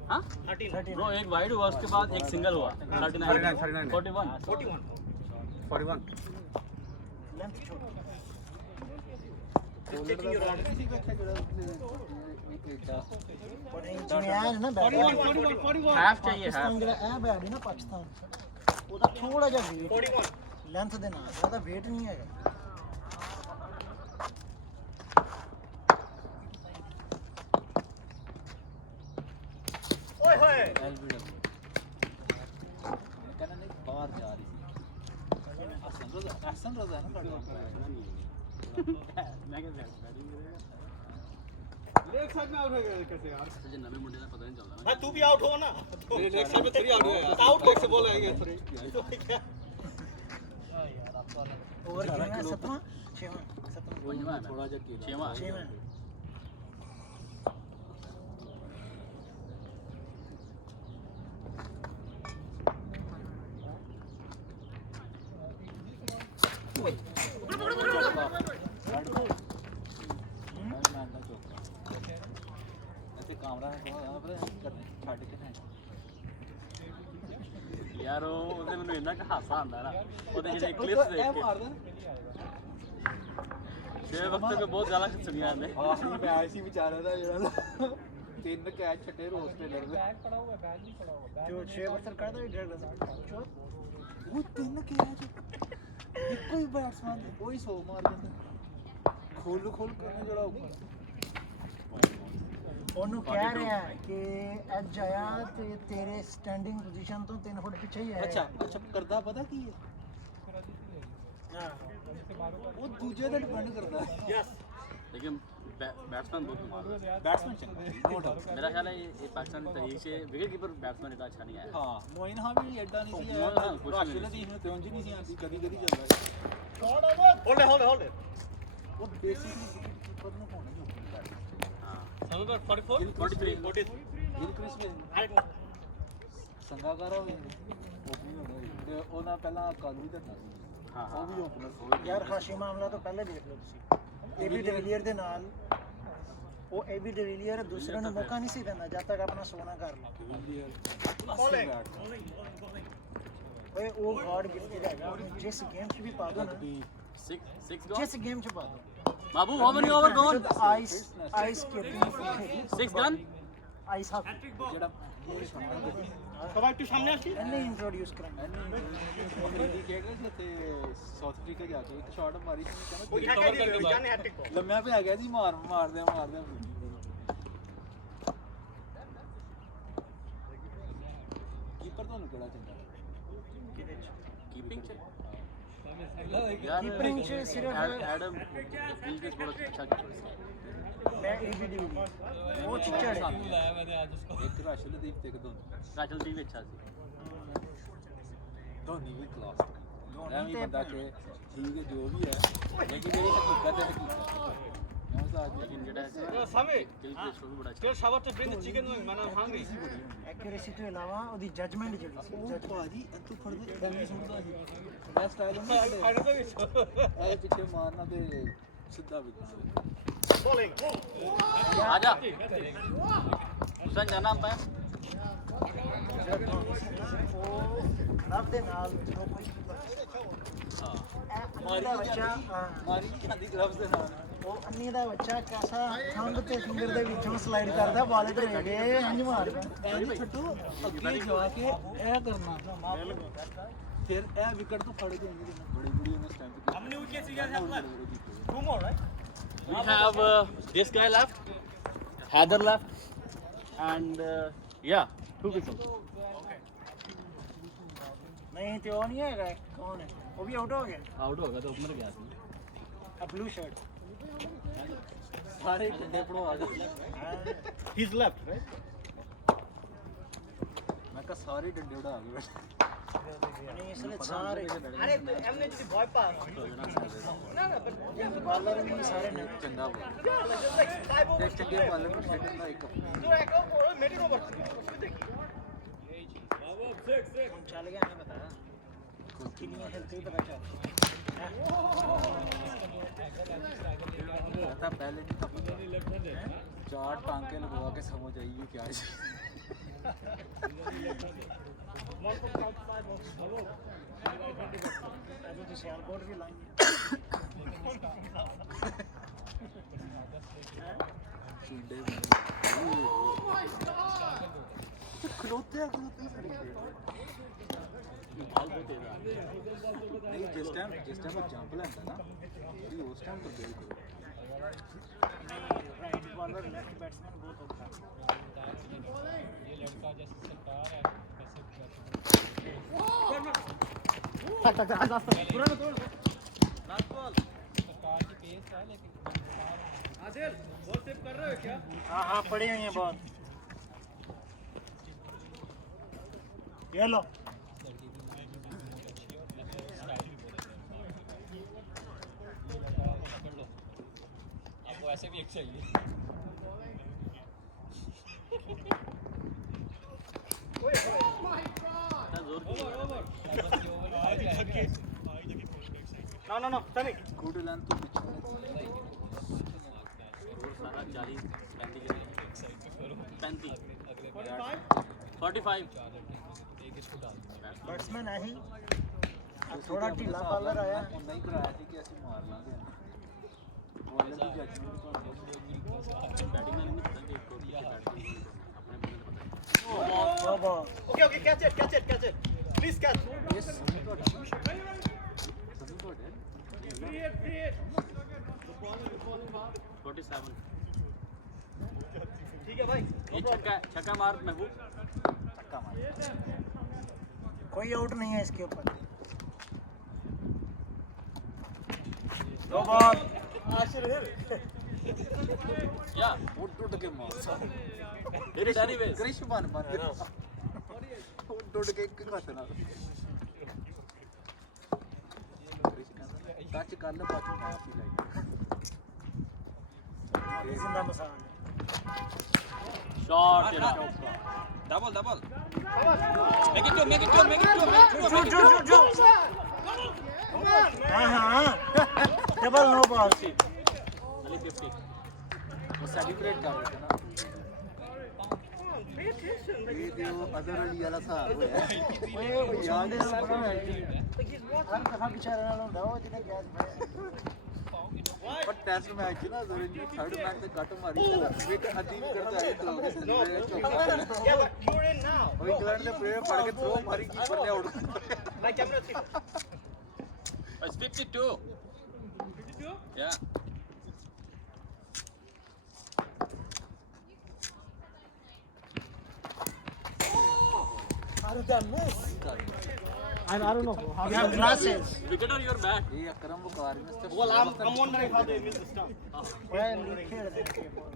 हाँ 13 ब्रो, एक वाइड हुआ उसके बाद एक सिंगल हुआ। 39 39 41 41 41 लेंथ छोटी taking your run किसी ਵੇਖਿਆ ਜਿਹੜਾ ਕੈਨੇਡਾ और नहीं जिवें आया ना बैट 41 हाफ चाहिए पाकिस्तान हाफ। ਜਿਹੜਾ ਇਹ बैट है ना पाकिस्तान ਉਹਦਾ ਥੋੜਾ ਜਿਹਾ weight 41 ਲੈਂਥ ਦੇ ਨਾਲ ਉਹਦਾ weight ਨਹੀਂ ਹੈਗਾ ओए होए ਐਲਬੀਡਬਲਯੂ ਕਹਿੰਦਾ ਨਹੀਂ ਬਾਹਰ ਜਾ ਰਹੀ ਸੀ ਅਸਨ ਰੋਜ਼ਾ ਹੈ ਨਾ ਤੁਹਾਡਾ मैं क्या बैटिंग लेग साइड में आउट हो गया कैसे यार? जे नवे मुंडे का पता नहीं चल रहा भाई तू भी आउट हो ना मेरे लेग साइड में 3 आउट हुआ यार। आउट लेग से बॉल आएगा 3। ओवर कितना सतवां छेवां पंजवां है ਥੋੜਾ ਜਿਹਾ ਕੀਲਾ छेवां छेवां ਇੱਥੇ ਕੈਮਰਾ ਹੈ ਕੋਲ ਪਰ ਕਰਨੇ ਛੱਡ ਕੇ ਨਾ यार ਉਹਦੇ ਮੈਨੂੰ ਇੰਨਾ ਕੁ ਹਾਸਾ ਆਉਂਦਾ ਨਾ ਉਹਦੇ ਜਿਹੜੇ ਕਲਿੱਪਸ ਦੇਖ ਇਹ ਕੇ ਮਾਰਦਾ ਜੇ ਵਕਤ ਤੇ ਬਹੁਤ ਜ਼ਿਆਦਾ ਸੁਣੀਆਂ ਨੇ ਆਖਰੀ ਮੈਚ ਸੀ ਵਿਚਾਰੇ ਦਾ ਜਿਹੜਾ 3 ਕੈਚ ਛੱਡੇ ਰੋਜ਼ ਟੇਲਰ ਦੇ बैग पड़ा हुआ है, बैग नहीं पड़ा हुआ। जो 6 बर्तर करता है 1.5 ਉਹ 3 ਕੈਚ ਇੱਕੋ ਹੀ ਬੈਟਸਮੈਨ ਦੇ ਉਹੀ 100 ਮਾਰ ਦਿੰਦਾ ਖੋਲ ਕਰਨੇ ਜਿਹੜਾ ਉੱਪਰ ਉਹਨੂੰ ਕਹਿ ਰਿਹਾ ਕਿ ਅੱਜ ਆਇਆ ਤੇ ਤੇਰੇ ਸਟੈਂਡਿੰਗ ਪੋਜੀਸ਼ਨ ਤੋਂ 3 ਫੁੱਟ ਪਿੱਛੇ ਹੀ ਆਇਆ ਅੱਛਾ ਕਰਦਾ ਪਤਾ ਕੀ ਹੈ ਹਾਂ ਉਹ ਦੂਜੇ ਤੇ ਡਿਪੈਂਡ ਕਰਦਾ यस लेकिन बैट्समैन बहुत कमाल है। ਬੈਟਸਮੈਨ ਚੰਗਾ ਨੋ ਡਾਊਟ मेरा ख्याल है ये पाकिस्तान की तरीके से विकेट कीपर बैट्समैन इतना अच्छा नहीं आया। ਹਾਂ ਮੋਇਨ ਹਾਂ ਵੀ ਐਡਾ ਨਹੀਂ ਸੀ ਮੋਇਨ ਹਾਂ, ਕੁਛ ਨਹੀਂ। ਰਾਸ਼ਦ ਦੀ ਤੇ ਉਂਝ ਨਹੀਂ ਸੀ ਆਂਦੀ ਕਦੀ ਚੱਲਦਾ ਸੀ होल्ड इट ਉਹ ਬੇਸਿਕਲੀ ਕੀਪਰ ਨੂੰ ਹੋਣਾ ਹੀ ਹੁੰਦਾ हाँ समय पर 44 43 ਗਿਲ ਕ੍ਰਿਸ ਵਿੱਚ ਸੰਗਾਕਾਰਾ ਹੋਵੇ ਓਪਨਿੰਗ ਹੁੰਦਾ ਤੇ ਉਹਨਾਂ ਪਹਿਲਾਂ ਕਾਲੂ ਵੀ ਧਰਨਾ ਸੀ हाँ ਉਹ ਵੀ ਓਪਨਰ ਸੀ ਯਾਰ ਹਾਸ਼ੀ ਮਾਮਲਾ ਤੋਂ ਪਹਿਲੇ ਦੇਖ ਲਓ ਤੁਸੀਂ ਏਬੀ ਡਿਵੀਲੀਅਰ ਦੇ ਨਾਲ ਉਹ ਏਬੀ ਡਿਵੀਲੀਅਰ ਦੂਸਰੇ ਨੂੰ ਮੌਕਾ ਨਹੀਂ ਸੀ ਦਿੰਦਾ ਜਦ ਤੱਕ ਆਪਣਾ ਸੋਨਾ ਕਰ ਲਾ ਓਏ ਉਹ ਗॉड ਗਿਫਟਡ ਹੈਗਾ ਜਿਸ ਗੇਮ 'ਚ ਵੀ ਪਾ ਦੋ ਨਾ 6 गॉन ਜਿਸ ਗੇਮ 'ਚ ਪਾ ਦੋ बाबू हाउ मेनी ओवर गॉन ਆਈਸ ਕੇ 6 गन ਆਈਸ ਹੱਕ ਜਿਹੜਾ सवाई तू सामने आती ਇਹਨੇ ਇੰਟਰੋਡਿਊਸ ਕਰਾਂਗਾ ਅੰਗਰੇਜ਼ੀ ਕਹਿ ਗਏ ਸੀ ਤੇ ਸਾਊਥ ਅਫਰੀਕਾ ਜਾ ਕੇ ਇੱਕ ਸ਼ਾਟ ਮਾਰੀ ਸੀ वो ਕਹਿੰਦਾ यहाँ क्या दी जाने हैट्रिक को ਲੰਮਿਆ ਪਿਆ ਗਿਆ ਸੀ ਮਾਰਦੇ ਕੀਪਰ ਤੁਹਾਨੂੰ ਕਿਹੜਾ ਚੰਗਾ कीपिंग यार कीपिंग से सिर्फ एडम गिलक्रिस्ट बहुत अच्छा कीपर मैं ਏਬੀ ਡਿਵੀਲੀਅਰ ਉਹ ਚਿੱਚੜ ਹੈ लाया मैंने आज उसको। ਇੱਕ ਰਾਸ਼ਲਦੀਪ ਤੇ ਇੱਕ ਧੋਨੀ राचल टीम अच्छा सी ਧੋਨੀ ਵੀ ਕਲਾਸ ਧੋਨੀ ਵੀ ਬੰਦਾ ਕਿ ਠੀਕ ਹੈ ਜੋ ਵੀ ਹੈ ਲੇਕਿਨ ਜਿਹੜੀ ਹਕੀਕਤ ਹੈ ਮੈਂ ਉਸ ਅੱਜ लेकिन जेड़ा है समय गिलक्रिस्ट भी बड़ा अच्छा Get shower to bring the chicken wing man I'm hungry accuracy ਤੋਂ ਇਲਾਵਾ ਉਹਦੀ ਜਜਮੈਂਟ ਜਿਹੜੀ ਸੀ ਉਹ ਭਾਜੀ ਤੂੰ ਫੜਦੇ ਡੰਗੀ ਸੁਣਦਾ ਸੀ ਮੈਂ ਸਟਾਈਲ ਨਹੀਂ I don't know it's ਇਹ ਪਿੱਛੇ ਮਾਰਨਾ ਤੇ ਸਿੱਧਾ ਵਿਕਣਾ bowling आजा हुसैन जाना हम पाए ਉਹ ਰੱਬ ਦੇ ਨਾਲ ਜਦੋਂ ਕੋਈ ਮਾਰੀ ਦਾ ਬੱਚਾ ਮਾਰੀ ਜਾਂਦੀ ਗਲਵਸ ਦੇ ਨਾਲ ਉਹ ਅੰਨੀ ਦਾ ਬੱਚਾ ਕੈਸਾ ਥੰਬ ਤੇ ਫਿੰਗਰ ਦੇ ਵਿੱਚੋਂ ਸਲਾਈਡ ਕਰਦਾ ਬਾਲ ਇਧਰ ਵੇਗੇ ਇੰਜ ਮਾਰਦਾ ਐਂ ਛੱਡੋ ਅੱਗੇ ਜਾ ਕੇ ਇਹ ਕਰਨਾ ਫਿਰ ਇਹ ਵਿਕਟ ਤੋਂ ਫੜ ਕੇ ਆਉਂਦੇ ਨੇ ਬੜੀ ਬੜੀ ਉਹਨੇ stamp How many wickets you guys have left? 2 more, right? we have this guy left Heather left and yeah 2 people ਨਹੀਂ ਤੇ ਉਹ ਨਹੀਂ ਹੈਗਾ ਕੌਣ ਹੈ ਉਹ ਵੀ ਆਊਟ ਹੋ ਗਿਆ आउट होगा तो ओपनर गया ਆ ਬਲੂ ਸ਼ਰਟ ਸਾਰੇ ਡੰਡੇ ਪੜਵਾ ਦੇ He's left, right? ਮੈਂ ਕਿਹਾ ਸਾਰੇ ਡੰਡੇ ਉਡਾ ਕੇ ਬੈਠੇ नहीं इसलिए सारे अरे हमने যদি ভয় পাস না না but बालर भी सारे ने ਚੰਗਾ ਬੋਲ just like five ਤੇ over ਚੰਗੇ ਬਾਲਰ ਨੂੰ ਛੱਡਣ ਦਾ ਇੱਕ जो एक over मेडिन ओवर देखिए हम चल गए हमें बताया कितनी खेलते ही पता चल पता पहले नहीं था चार टांके लगवा के समझ आइए क्या है अभी तो सियाल बोर्ड भी लाएंगे खलोते नहीं जिस टाइम वो जंप लेता ना ये उस टाइम तो बेल करो राइट बॉलर लेफ्ट बैट्समैन बहुत होता है ये लड़का जैसे सरकार है सरकार की पेस है लेकिन आदिल बॉल सेव कर रहे हो क्या हाँ हाँ पड़ी हुई है बॉल ये लो आपको ऐसे भी एक चाहिए No, Sami. गुड लाइन तो पीछे और सारा 40 35 45 बैट्समैन है ही थोड़ा ढीला बॉलर आया नहीं कराया थी कि ऐसे मार लांगे बॉलर की जजमेंट तो बैटिंग में नहीं पता कि एक को बैटिंग अपने बंदे को पता वो ball Okay, catch it. Please catch. ये सभी तो Free it. 47 ठीक है भाई. ये छक्का मार महबूब धक्का मार कोई आउट नहीं है इसके ऊपर दो बॉल या उठ के मार इट इज एनीवेज ग्रिश बन उठ के एक हाथ ना टच कर ले बाकी मैं आप ही लाइक जिंदा मसाला शॉट तेरा डबल हाँ डबल नो बॉल खाली 50 वो सेलिब्रेट कर रहे थे ना ये जो अजहर अली वाला सा वो है याद है सब हर दफा बेचारे नाल हुंदा वो जिन्हें कैच पर टेस्ट मैच ना अजहर अली थर्ड मैच से कट मारी विकेट अदीब करता है तो Yeah, but you're in now. और इंग्लैंड ने प्लेयर पड़ के थ्रो मारी कीपर ने out My camera thing. It's 52 yeah How did that miss? I don't know. You have glasses. wicket or your bat ये अकरम वकार में से Well, I'm wondering how they missed the stump. Well, you खेल दे के ball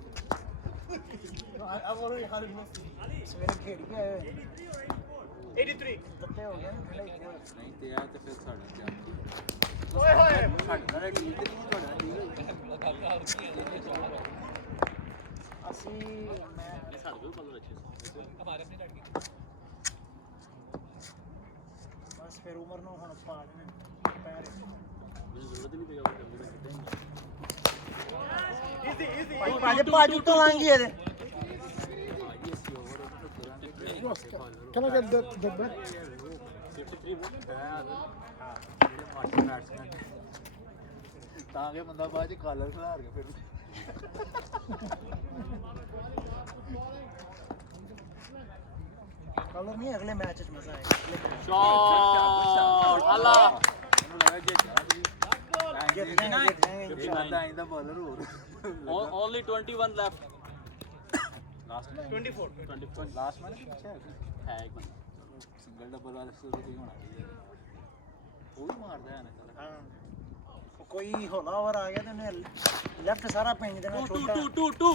I've already had it miss. सवेरे खेल के आए 83. तत्ते हो गए ठंडे के नहीं ते यार तो फिर साढ़े क्या Oi. साढ़े ठीक नहीं थोड़ा ठीक ਅਸੀਂ ਮੈਂ साथ में बॉलर अच्छे हमारे अपने लड़के ਬਸ ਫਿਰ ਉਮਰ ਨੂੰ ਹੁਣ ਪਾ ਦੇਣੇ ਪੈਰ मुझे जरूरत नहीं पड़ेगा वो करने की Easy. ਭਾਜ ਭਾਜ ਤੋਂ ਲਾਂਗੀ ਇਹਦੇ Can I get that back? 53 वो ਤਾਂ ਕਿ ਬੰਦਾ ਬਾਅਦ ਚ ਕਾਲਰ ਖਿਲਾਰ ਕੇ ਫਿਰ ਕਲਰ ਨਹੀਂ ਅਗਲੇ ਮੈਚ 'ਚ ਮਜ਼ਾ ਆਏਗਾ शॉट अल्लाह ਮੈਨੂੰ ਲੱਗਾ ਜੇ ਜਿੱਤ ਜਾਏਂਗੇ ਜਿਆਦਾ ਆਇੰਦਾ ਬੋਲਰ ਹੋਰ only 21 left ਲਾਸਟ में 24. 24 लास्ट में पीछे है एक बंदा सिंगल डबल वाले से तो होना चाहिए वो भी मारदा है ना ਹਾਂ ਕੋਈ ਹੌਲਾ ਓਵਰ ਆ ਗਿਆ ਤੇ ਉਹਨੇ ਲੈਫਟ ਸਾਰਾ ਪਿੰਜ ਦੇਣਾ ਛੋਟਾ 2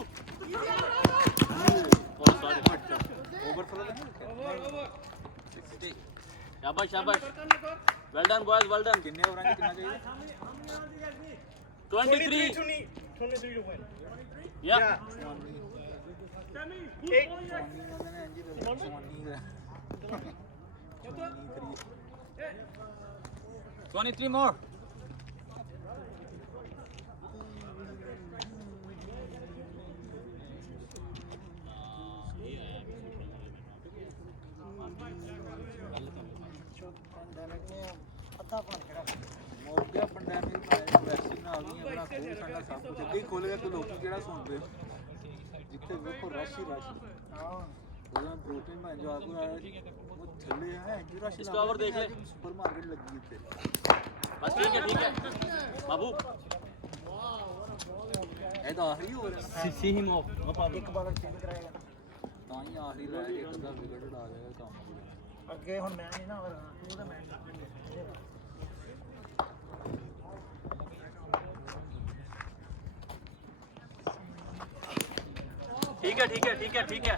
oh sorry ओवर थ्रो नहीं yeah शाबाश शाबाश well done boys well done ਕਿੰਨੇ ਓਵਰਾਂ 'ਚ ਕਿੰਨਾ ਚਾਹੀਦਾ 23 to need 23 to win. या Eight. ਉਹਨਾਂ ਨੇ ਇੰਜੀ ਦੱਸਿਆ 23 more ਪੈਂਡੈਮਿਕ ਨੇ ਅੱਧਾ ਭੰਨ ਕੇ ਰੱਖ ਦਿੱਤਾ। ਮੁੱਕ ਗਿਆ ਪੈਂਡੈਮਿਕ ਭਾਵੇਂ ਵੈਕਸੀਨ ਆ ਗਈਆਂ ਬੜਾ ਖੋਲ ਸਾਡਾ ਸਭ ਕੁਝ ਅੱਗੇ ਹੀ ਖੋਲ ਗਿਆ ਕਿ ਲੋਕੀ ਕਿਹੜਾ ਸੁਣਦੇ ਜਿੱਥੇ ਵੇਖੋ ਰਸ਼ ਹੀ ਰਸ਼ ਹਾਂ ਉਹਦਾ ਪ੍ਰੋਟੀਨ ਮੈਂ ਜੋ ਆਗੂ ਆਇਆ ਸੀ, ਉਹ ਥੱਲੇ ਹੈ ਇੰਜੀ ਰਸ਼ इसका ओवर देख ले ਸੁਪਰਮਾਰਕਟ ਲੱਗੀ ਇੱਥੇ बस ठीक है महबूब ਇਹ ਤਾਂ ਆਖਰੀ ਹੋ ਰਿਹਾ see him off no problem ਇੱਕ ਬਾਲਰ ਚੇਂਜ ਕਰਾਏਗਾ ਤਾਂ ਹੀ ਆਖਰੀ ਰਹਿ ਗਿਆ ਇੱਕ ਅੱਧਾ ਵਿਕਟ ਡਾ ਜਾਏਗਾ ਕੰਮ ਪੂਰਾ ਅੱਗੇ ਹੁਣ ਮੈਂ ਨਹੀਂ ਨਾ ਹੋਰ ਤੂੰ ਤਾਂ ਮੈਂ ठीक है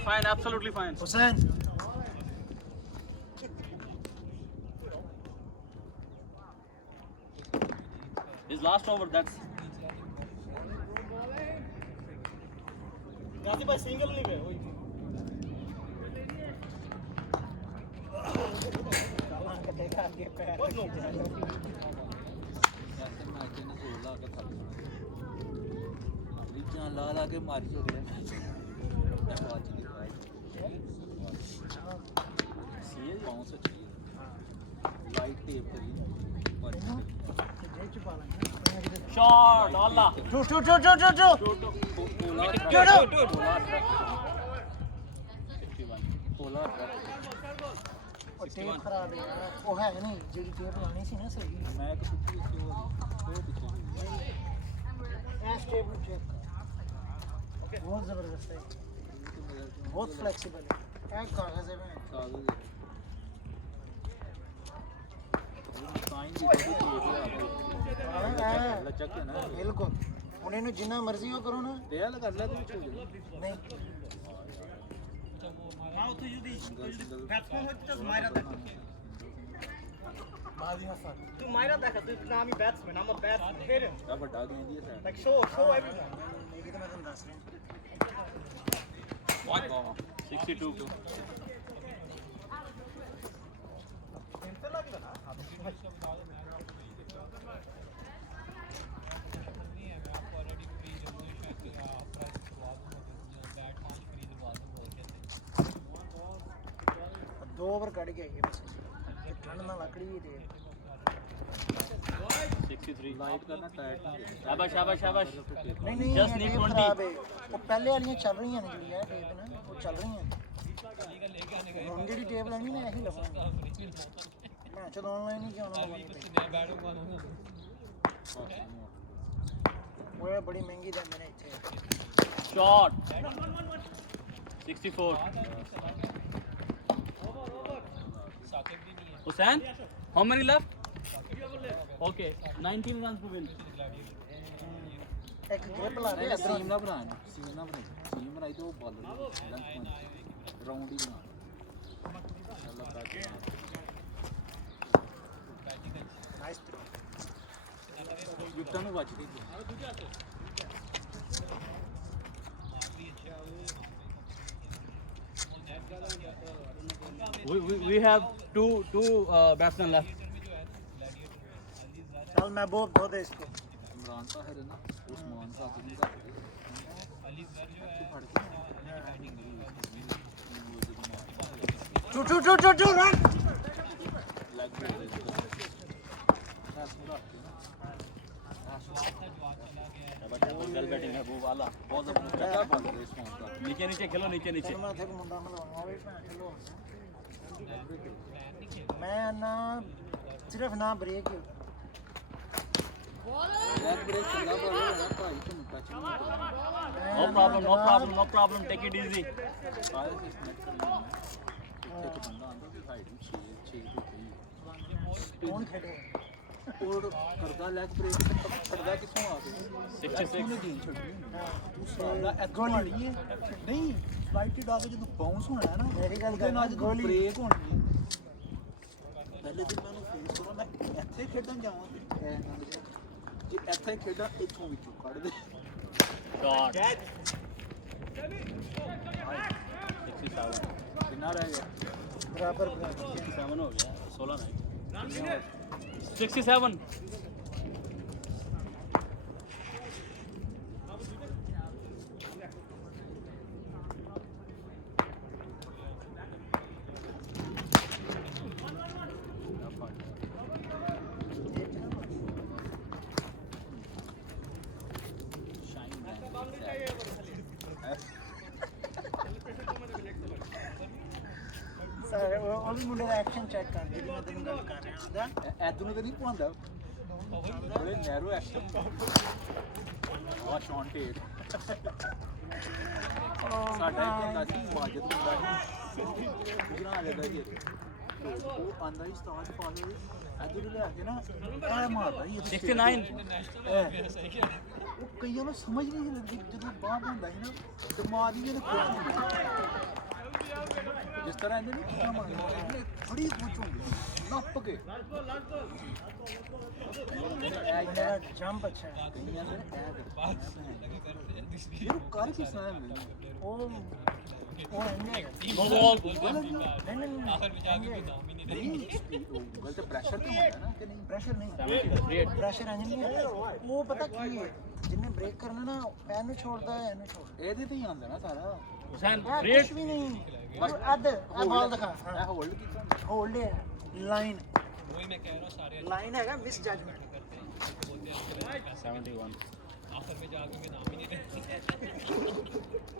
fine absolutely fine Hussain His last over that's Gazi by single नहीं गए. ਕਾਲਾ ਕੱਟੇਗਾ ਅੱਗੇ ਪੈਰ ਰੱਖੀ ਜਾਏਗਾ। ਐਸੇ ਮੈਚ ਨੇ ਜ਼ੋਰ ਲਾ ਕੇ ਥੱਕ ਜਾਣਾ ਰੀਚਾਂ ਲਾ ਲਾ ਕੇ ਮਾਰੀ ਚੁੱਕੇ ਬਾਅਦ ਚ ਸੀਏ ਬਾਉਂਸ चाहिए लाइट टेप करी जेब च पा लेंगे शॉट अल्लाह और टेप खराब है यार वो है नहीं जेडी टेप लानी सी ना सही मैं एक सुट्टी उसके वो पीछे एस टेप ਨੂੰ चेक कर बहुत जबरदस्त है बहुत फ्लेक्सिबल है एक कागज है मैं कागज साइन ਦੀ ਬੜੀ ਲਚਕ ਹੈ ਨਾ ਬਿਲਕੁਲ ਹੁਣ ਇਹਨੂੰ ਜਿੰਨਾ ਮਰਜ਼ੀ ਉਹ ਕਰੋ ਨਾ ਤੇ ਇਹ ਕਰ ਲੈ ਤੂੰ ਛੋੜ ਨਹੀਂ Now to you the batsman होते तो मायरा तक. ਬਾਜ਼ੀ ਹਸਨ तू मायरा तक तू इतना I'm a batsman. I'm a batsman. Hear him. ਆ ਵੱਡਾ ਗੇਂਦ ਹੀ ਹੈ Like show everything. ਇਹ ਤਾਂ ਮੈਂ ਤੁਹਾਨੂੰ ਦੱਸ ਰਿਹਾ 62 ਦੋ ਓਵਰ ਕੱਢ ਕੇ ਆਈਏ ਬਸ ਇਹ ਠੰਡ ਨਾਲ ਲੱਕੜੀ ਤੇ 63 ਲਾਈਟ ਕਰਨਾ ਟਾਇਟ शाबाश ਨਹੀਂ ਨਹੀਂ Just ਇਹ need ਟੇਪ 20. ਖਰਾਬ ਹੈ ਉਹ ਪਹਿਲੇ ਵਾਲੀਆਂ ਚੱਲ ਰਹੀਆਂ ਨੇ ਜਿਹੜੀਆਂ ਇਹ ਟੇਪ ਨਾ ਉਹ ਚੱਲ ਰਹੀਆਂ ਹੁਣ ਜਿਹੜੀ ਟੇਪ ਲੈਣੀ ਨਾ ਇਹੀ ਲਵਾਂਗੇ ਮੈਂ ਚਲ ਆਨਲਾਈਨ ਹੀ ਜਾਣਾ ਲਵਾਂਗੇ ਉਹ ਇਹ ਬੜੀ ਮਹਿੰਗੀ ਦਿੰਦੇ ਨੇ ਇੱਥੇ shot 64 Hussain how many left okay 19 runs to win ਇੱਕ ਗ੍ਰਿਪ ਲਾ ਦੇ ਸੀਮ ਨਾ ਬਣਾਣਾ ਸੀਮ ਨਾ ਬਣਾਈ ਸੀਮ ਬਣਾਈ ਤੇ ਉਹ ਬਾਲਰ ਲੰਕ ਰਾਉਂਡ ਹੀ ਬਣਾ ਅੱਲਾ ਬਾਕੀ ਨਾਈਸ ਵਿਕਟਾਂ ਨੂੰ ਵੱਜ ਗਈ we have two batsmen left चल महबूब धो दे इसको इमरान ताहिर है ना उस्मान साहब नहीं टू रन वेल बैटिंग महबूब आला बहुत जबरदस्त नीचे खेलो नीचे चल मैं थे मुंडा मिलवाऊंगा भाई चलो मैं ना सिर्फ ना ब्रेक ही लेग ब्रेक चला बोलो ना भाई तुम touch no problem take it easy सारे से स्नेक करना एक बंदा आंदा हाइट 6 6 कौन खेले ਔਰ ਕਰਦਾ ਲੈਗ ਬ੍ਰੇਕ ਤੇ ਪਤਾ ਛੱਡਦਾ ਕਿੱਥੋਂ ਆ ਕੇ 66 ਨੇ ਗੇਮ ਛੱਡਣੀ ਤੂੰ ਸਾਲਾ ਇੱਥੋਂ ਆਣੀ ਹੈ ਨਹੀਂ ਫਲਾਈਟ ਡਾ ਕੇ ਜਦੋਂ ਬਾਉਂਸ ਹੋਣਾ ਹੈ ਨਾ ਮੇਰੀ ਗੱਲ ਉਹਦੇ ਨਾਲ ਕਰ, ਜਦੋਂ ਗੋਲੀ। ਬ੍ਰੇਕ ਹੋਣੀ ਹੈ ਪਹਿਲੇ ਦਿਨ ਮੈਨੂੰ ਫੇਸ ਕਰਾਂ ਮੈਂ ਇੱਥੇ ਖੇਡਣ ਜਾਵਾਂ ਜੇ ਇੱਥੇ ਖੇਡਾਂ ਇੱਥੋਂ ਵਿੱਚੋਂ ਕੱਢ ਦੇ ਕਿੰਨਾ ਰਹਿ ਗਿਆ बराबर 7 हो गया 16 नहीं 67 ਉਹ ਵੀ ਮੁੰਡੇ ਦਾ ਐਕਸ਼ਨ ਚੈੱਕ ਕਰ ਜਿਹੜੀ ਮੈਂ ਤੈਨੂੰ ਗੱਲ ਕਰ ਰਿਹਾ ਉਹਦਾ ਐਦੋਂ ਤਾਂ ਨਹੀਂ ਪਵਾਉਂਦਾ ਬੜੇ ਨੈਰੋ ਐਕਸ਼ਨ ਆ ਸ਼ੌਨ ਟੇਟ ਸਾਡਾ ਇੱਕ ਹੁੰਦਾ ਸੀ ਮਾਜਦ ਹੁੰਦਾ ਸੀ ਬਣਾ ਲੈਂਦਾ ਸੀ ਉਹ ਆਂਦਾ ਹੀ ਸਟਾਰਟ ਫਾਲੋ ਐਦੋਂ ਨੂੰ ਲਿਆ ਕੇ ਨਾ ਐ ਮਾਰਦਾ ਸੀ 69 ਉਹ ਕਈਆਂ ਨੂੰ ਸਮਝ ਨਹੀਂ ਲੱਗਦੀ ਜਦੋਂ ਬਾਹਰ ਹੁੰਦਾ ਸੀ ਨਾ ਦਿਮਾਗ ਹੀ ਇਹਨੇ ਖੋਲ ਹੁੰਦਾ ਜਿਸ ਤਰ੍ਹਾਂ ਇਹਨੇ ਨਹੀਂ ਕਿਹਾ ਮਾਰਦਾ ਬੜੀ ਕੁਝ ਹੁੰਦੀ ਨੱਪ ਕੇ ਮੇਰਾ ਜੰਪ ਅੱਛਾ ਹੈ ਕਈਆਂ ਨੇ ਇਹ ਕਰ ਕਿਸ ਤਰ੍ਹਾਂ ਨਹੀਂ ਉਹ ਇੰਨੇ बॉल ਨਹੀਂ ਗੂਗਲ ਤੇ ਪ੍ਰੈਸ਼ਰ ਤੇ ਹੁੰਦਾ ਨਾ ਕਿ ਨਹੀਂ ਪ੍ਰੈਸ਼ਰ ਨਹੀਂ ਪ੍ਰੈਸ਼ਰ ਨਹੀਂ ਹੈ ਉਹ ਪਤਾ ਕੀ ਹੈ ਜਿੰਨੇ ਬ੍ਰੇਕ ਕਰਨਾ ਨਾ ਪੈਰ ਨੂੰ ਛੋੜਦਾ ਹੈ ਇਹਨੂੰ ਛੋੜਦਾ ਇਹਦੇ ਤੇ ਹੀ ਆਉਂਦਾ ਨਾ ਸਾਰਾ हुसैन ਕੁਝ ਵੀ ਨਹੀਂ ਬਸ ਅੱਧ ਆ ਬਾਲ ਦਿਖਾ ਇਹ ਹੋਲਡ ਕੀਤਾ ਹੁੰਦਾ ਹੋਲਡ ਹੈ ਲਾਈਨ वही मैं कह रहा हूँ सारे ਲਾਈਨ ਹੈਗਾ ਮਿਸ ਜਜਮੈਂਟ 71 आखिर में जाके मैं नाम ही नहीं लेता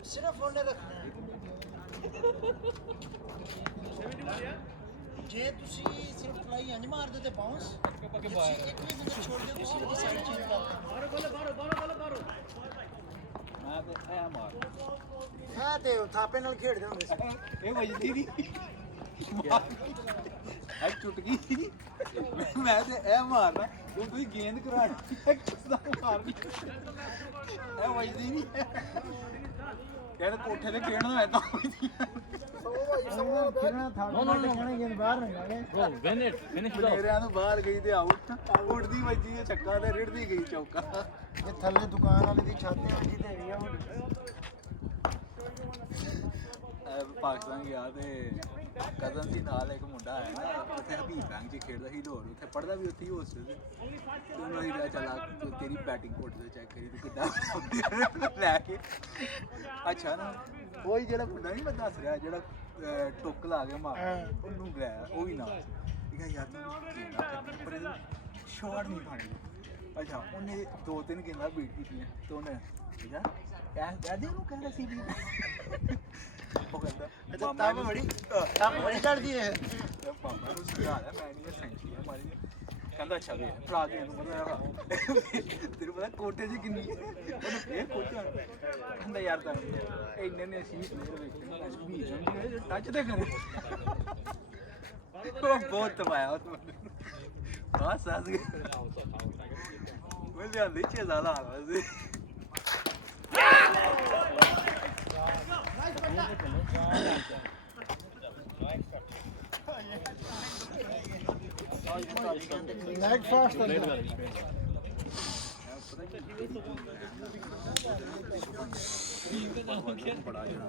ਸਿਰਫ ਉਹਨੇ ਰੱਖਣਾ ਹੈ ਜੇ ਤੁਸੀਂ ਸਿਰਫ ਫਲਾਈ ਇੰਜ ਮਾਰਦੇ ਤੇ ਬਾਉਂਸ पके ਜੇ ਤੁਸੀਂ ਇੱਕ ਵੀ ਬੰਦਾ ਛੋੜ ਦਿਓ ਤੁਸੀਂ ਉਹਦੀ ਸਾਈਡ ਚੇਂਜ ਕਰ ਦਿਓ ਮੈਂ ਤੇ ਇਹ ਮਾਰ ਹਾਂ ਤੇ ਉਹ ਥਾਪੇ ਨਾਲ ਖੇਡਦੇ ਹੁੰਦੇ ਸੀ ਇਹ ਵੱਜਦੀ ਨਹੀਂ ਇਹ ਟੁੱਟ ਗਈ ਮੈਂ ਤੇ ਇਹ ਮਾਰਨਾ ਉਹ ਤੁਸੀਂ ਗੇਂਦ ਕਰਾਣੀ ਕਿਸ ਦਾ ਮਾਰਨੀ ਇਹ ਵੱਜਦੀ ਨਹੀਂ ਕਹਿੰਦੇ ਕੋਠੇ ਤੇ ਖੇਡਣਾ ਐਦਾਂ ਵੱਜਦੀ ਖੇਡਣਾ ਥਾਪੇ ਨਾਲ ਖੇਡਣਾ ਗੇਂਦ ਬਾਹਰ ਨਾ ਜਾਵੇ bro win it finish it off ਮੇਰਿਆਂ ਨੂੰ ਬਾਹਰ ਗਈ ਤੇ ਆਊਟ ਉੱਡਦੀ ਵੱਜਦੀ ਤੇ ਛੱਕਾ ਤੇ ਰਿੜਦੀ ਗਈ ਚੌਕਾ ਇਹ ਥੱਲੇ ਦੁਕਾਨ ਵਾਲੇ ਦੀ ਛੱਤ ਤੇ ਵੱਜੀ ਤੇ ਹੈਗੀ ਆ ਹੁਣ ਪਾਕਿਸਤਾਨ ਗਿਆ ਤੇ ਕਜ਼ਨ ਸੀ ਨਾਲ ਇੱਕ ਮੁੰਡਾ ਆਇਆ ਨਾ ਉੱਥੇ ਹਬੀਬ ਬੈਂਕ 'ਚ ਖੇਡਦਾ ਸੀ ਲਾਹੌਰ ਉੱਥੇ ਪੜ੍ਹਦਾ ਵੀ ਉੱਥੇ ਹੀ ਹੋਸਟਲ 'ਚ ਤੇ ਉਹਨੂੰ ਹੀ ਰਿਹਾ ਚੱਲ ਤੂੰ ਤੇਰੀ ਬੈਟਿੰਗ ਕੋਟ ਤੇ ਚੈੱਕ ਕਰੀ ਤੂੰ ਕਿੱਦਾਂ ਲੈ ਕੇ ਅੱਛਾ ਨਾ ਕੋਈ ਜਿਹੜਾ ਮੁੰਡਾ ਨਹੀਂ ਮੈਂ ਦੱਸ ਰਿਹਾ ਜਿਹੜਾ ਟੁੱਕ ਲਾ ਕੇ ਮਾਰ ਉਹਨੂੰ ਗਿਆ ਉਹ ਵੀ ਨਾਲ ਠੀਕ ਹੈ ਯਾਰ ਤੂੰ ਖੇਡਣਾ ਕਰਨਾ ਪਰ ਇਹਨੂੰ ਸ਼ਾਟ ਨਹੀਂ ਖਾਣੀ ਅੱਛਾ ਉਹਨੇ 2-3 ਗੇਂਦਾਂ ਬੀਟ ਕੀਤੀਆਂ ਤੇ ਉਹਨੇ ਠੀਕ ਹੈ ਕਹਿੰਦੇ ਉਹਨੂੰ ਕਹਿੰਦਾ ਸੀ ਵੀ ਉਹ ਕਹਿੰਦਾ ਤਾਂ ਬੜੀ ਚੜਦੀ ਹੈ ਪਾਪਾ ਨੂੰ ਸਮਝਾ ਲਿਆ ਮੈਂ ਨਹੀਂ ਸੈਂਚੀ ਆ ਮਾਰੀ ਕਹਿੰਦਾ ਅੱਛਾ ਵੇ ਭਰਾ ਦੇ ਨੂੰ ਪਤਾ ਤੇਰੇ ਪਤਾ ਕੋਟੇ 'ਚ ਕਿੰਨੀ ਉਹਨੂੰ ਫੇਰ ਕੋਟਾ ਕਹਿੰਦਾ ਯਾਰ ਤਾਂ ਇੰਨੇ ਨੇ ਅਸੀਂ ਪਲੇਅਰ ਵੇਖੇ ਵੀ ਸਮਝੀ ਟੱਚ ਤੇ ਕਰੇ ਉਹ ਬਹੁਤ ਤਬਾਇਆ ਉਹ ਬਸ ਸਾਸ ਗਿਆ ਉਹ ਲਿਆਂਦੇ ਚੇਲਾ ਲਾ ਵਸੇ ਲੈਗ ਫਾਸਟ ਬੜਾ ਜਣਾ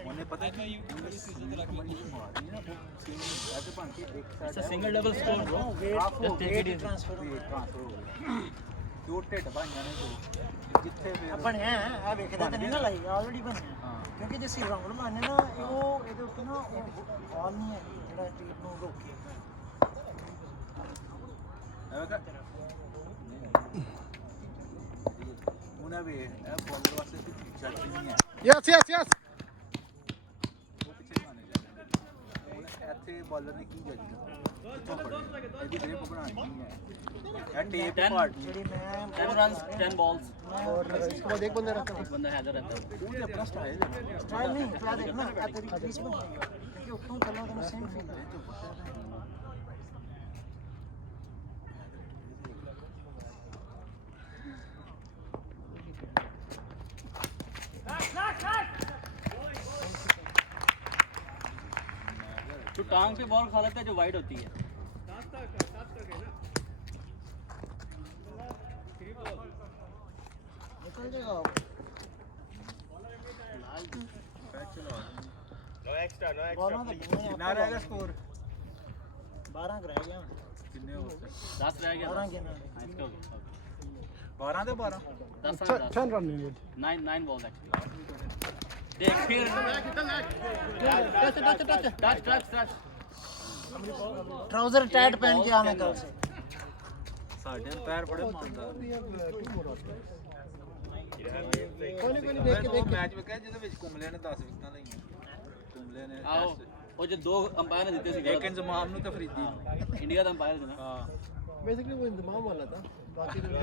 ਉਹਨੇ ਪਤਾ ਕੀ ਮਾਰੀ ਨਾ ਐਸੇ ਬਣ ਕੇ ਇੱਕ it's a single double score bro just take it easy transfer ਤੇ ਉਹ ਢਿੱਡ ਬਣ ਜਾਣੇ ਜਿੱਥੇ ਫਿਰ ਬਣਿਆ ਆ ਵੇਖਦਾ ਤਾਂ ਨਹੀਂ ਨਾ ਲਾਈ ਆਲਰੇਡੀ ਬਣਿਆ ਹਾਂ ਕਿਉਂਕਿ ਜੇ ਅਸੀਂ ਰਾਉਂਡ ਮਾਰਨੇ ਨਾ ਉਹ ਇਹਦੇ ਉੱਤੇ ਨਾ ਉਹ ਬਾਲ ਨਹੀਂ ਹੈ ਜਿਹੜਾ ਟੀਮ ਨੂੰ ਰੋਕੇ ਉਹਨਾਂ ਵੇ ਇਹ ਬੋਲਰ ਵਾਸਤੇ ਤੇ ਜੱਜ ਨਹੀਂ ਹੈ Yes, yes, yes. ਉਹ ਪਿੱਛੇ ਮਾਨੇ ਜਾਂਦੇ ਹੁਣ ਇੱਥੇ ਬੋਲਰ ਨੇ ਕੀ ਜੱਜ ਕਿੱਥੋਂ ਫੜਿਆ ਇਹਦੀ ਗ੍ਰਿਪ ਬਣਾਉਣੀ ਹੈ ਇਹ ਟੇਪ ਪਾਰਟੀ ਜਿਹੜੀ ਮੈਂ 10 runs 10 balls और इसके बाद एक बंदा रहता है एक बंदा हैदर रहता है ਉਹ ਤੇ ਆਪਣਾ ਸਟਾਈਲ ਹੈ स्टाइल नहीं क्या देखना आ तेरी क्रीज बन गई क्योंकि उठूं चलो तो सेम फील है टांग पे बॉल खा लेता है जो वाइड होती है। निकल जाएगा No extra, no बॉलों extra. तो बने ਕਿੰਨਾ ਰਹਿ ਗਿਆ ਸਕੋਰ 12 ਰਹਿ ਗਿਆ ਕਿੰਨੇ ਹੋ ਗਏ 10 रह गया। 12 कितना हाँ, इसका हो गया। 12 ਤੇ 12 10 10 run needed. 9 balls actually. देख फिर टच ट्राउजर टाइट पहन के आना कल से ਸਾਡੇ ਪੈਰ ਬੜੇ ਮਾਰਦਾ ਉਹ ਮੈਚ ਵਿਕਿਆ ਜਿਹਦੇ ਵਿੱਚ ਕੁੰਬਲੇ ਨੇ 10 ਵਿਕਟਾਂ ਲਈਆਂ ਕੁੰਬਲੇ ਨੇ आओ वो जो 2 अंपायर ने जीते ਇੱਕ थे ਇੰਜ਼ਮਾਮ ਨੂੰ ਤਫਰੀਦੀ ਨੂੰ इंडिया का अंपायर थे ना। ਹਾਂ बेसिकली वो इंतजाम वाला था बाकी तो नहीं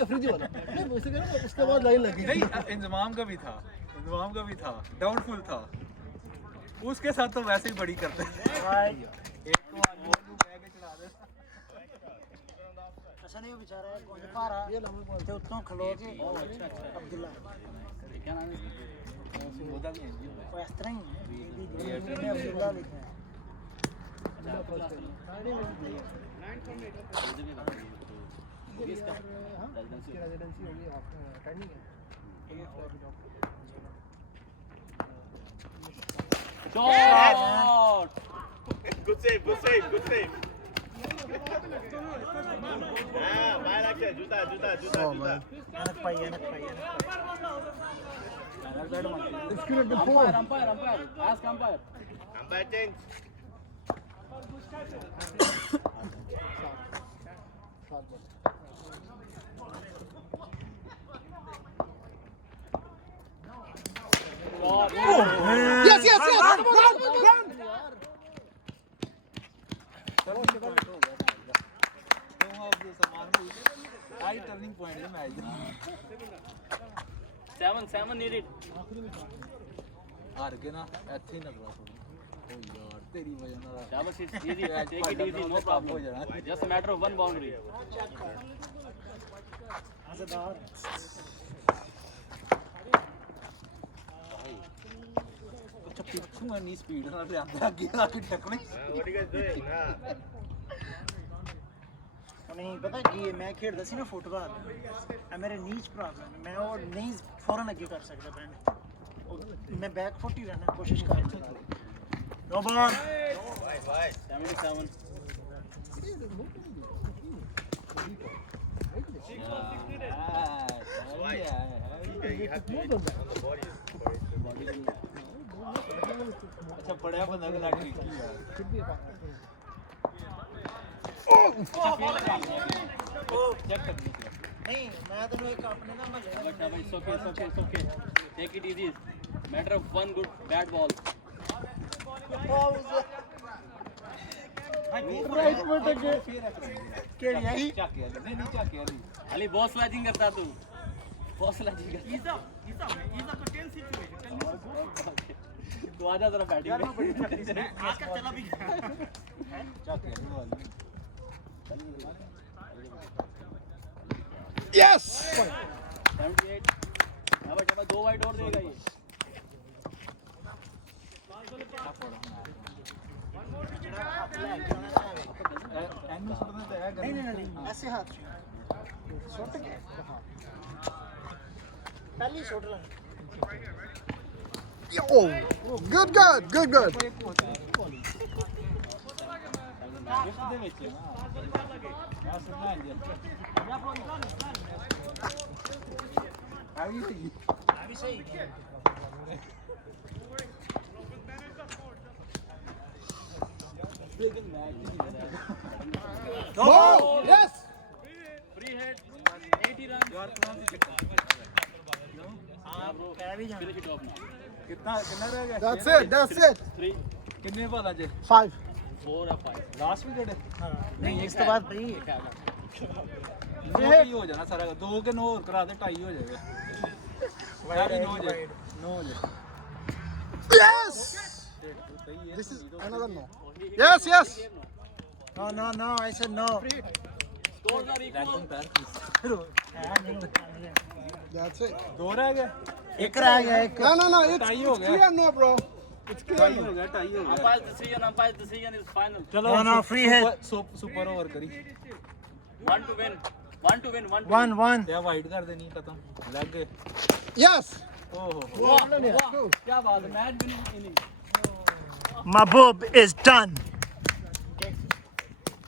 अफरीदी वाला नहीं बेसिकली उसके बाद लाइन लगी नहीं इंजमाम का भी था इंजमाम का भी था डाउटफुल था उसके साथ तो वैसे ही बड़ी करते एक तो आदमी को कह के चला दे ऐसा नहीं वो बेचारा है कौन पारा ते उत्तों खलो के अब्दुल्ला क्या नाम है इसका? ਉਹਦਾ ਵੀ ਇੰਜ ਹੀ ਹੁੰਦਾ वो इस तरह ही है अब्दुल्ला लिखा है मुझे भी बता दीजिए। ये इसका रेजिडेंसी रेजिडेंसी होगी trending shot Good save, good save, good save. Ah, bail action. Juta, juta, juta, juta. अनक पाई It's good at the umpire ask umpire Umpire change. Yes, yes, yes. Run. आई टर्निंग पॉइंट है match दा 7 needed हार के ना ਇੱਥੇ ਹੀ ਨਗਵਾ ਥੋੜੀ ਓ ਯਾਰ ਤੇਰੀ ਵਜ੍ਹਾ ਨਾਲ शाबाश easy take it easy no problem just a matter of one boundary मजेदार ਅੱਛਾ ਪਿੱਛੋਂ ਇੰਨੀ ਸਪੀਡ ਨਾਲ ਤੇ ਆਂਦਾ ਅੱਗੇ ਆ ਕੇ ਟੱਕਣੇ What are you guys doing? Nah. नहीं पता कि मैं खेलता सी ना फुटबॉल आ मेरे नीज प्रॉब्लम मैं वो नीज फौरन अगे कर सकता बैंड मैं बैक फुट ही रहना कोशिश कर no ball 77 Yeah, you have to hit on the body for it to अच्छा बड़ा बंदा का लाठी की यार चेक कर लीजिए नहीं मैं तो एक अपने ना मजे but it's okay take it easy matter of one good bad ball Right foot again. के यही चाके नहीं नहीं चाके वाली अली बहुत स्लैजिंग करता तू बहुत स्लैजिंग करता Isa to 10 situation. तू आजा जरा बैटिंग आज का चला भी चाके वाली Yes. 78 अब 2 वाइड और देगा ये एंड सुटने तो है नहीं नहीं नहीं ऐसे हाथ शॉट के पहली shot run Oh, good. Gift दे ਵਿੱਚ ਨਾ ਸੁਣਨਾ ਇੰਜ ਆ ਗਈ ਸੀ अभी सही लेकिन मैच नहीं हो रहा है Ball. Yes. Free hit 80 run यार कौन सी आप कह भी जाना फिनिश इट ऑफ नाउ कितना रह गया That's it. 3 कितने बाल आज 5. 4 or 5 लास्ट भी किहड़े नहीं इसके बाद भाई ये ही हो जाना सारा 2 के 9 और करा दे 2.5 हो जाएगा यार 9 हो जाए 9 हो जाए Yes. This is another no. Yes. no I said no scores are equal That's it. 2 रह गए एक रह गया एक No. Tie It's हो गया। clear no, bro. ਟਾਈ ਹੋ ਗਿਆ ਟਾਈ ਹੋ ਗਿਆ Umpire's decision is final. No, no, free hit. Super over ਕਰੀ One to win. One to win. 1-1. ਤੇ ਆ ਵਾਈਡ ਕਰ ਦੇਣੀ ਖਤਮ ਲੱਗ ਗਏ Yes. ਓਹੋ Wow, wow. क्या बात है, match winning inning. Mahbub is done.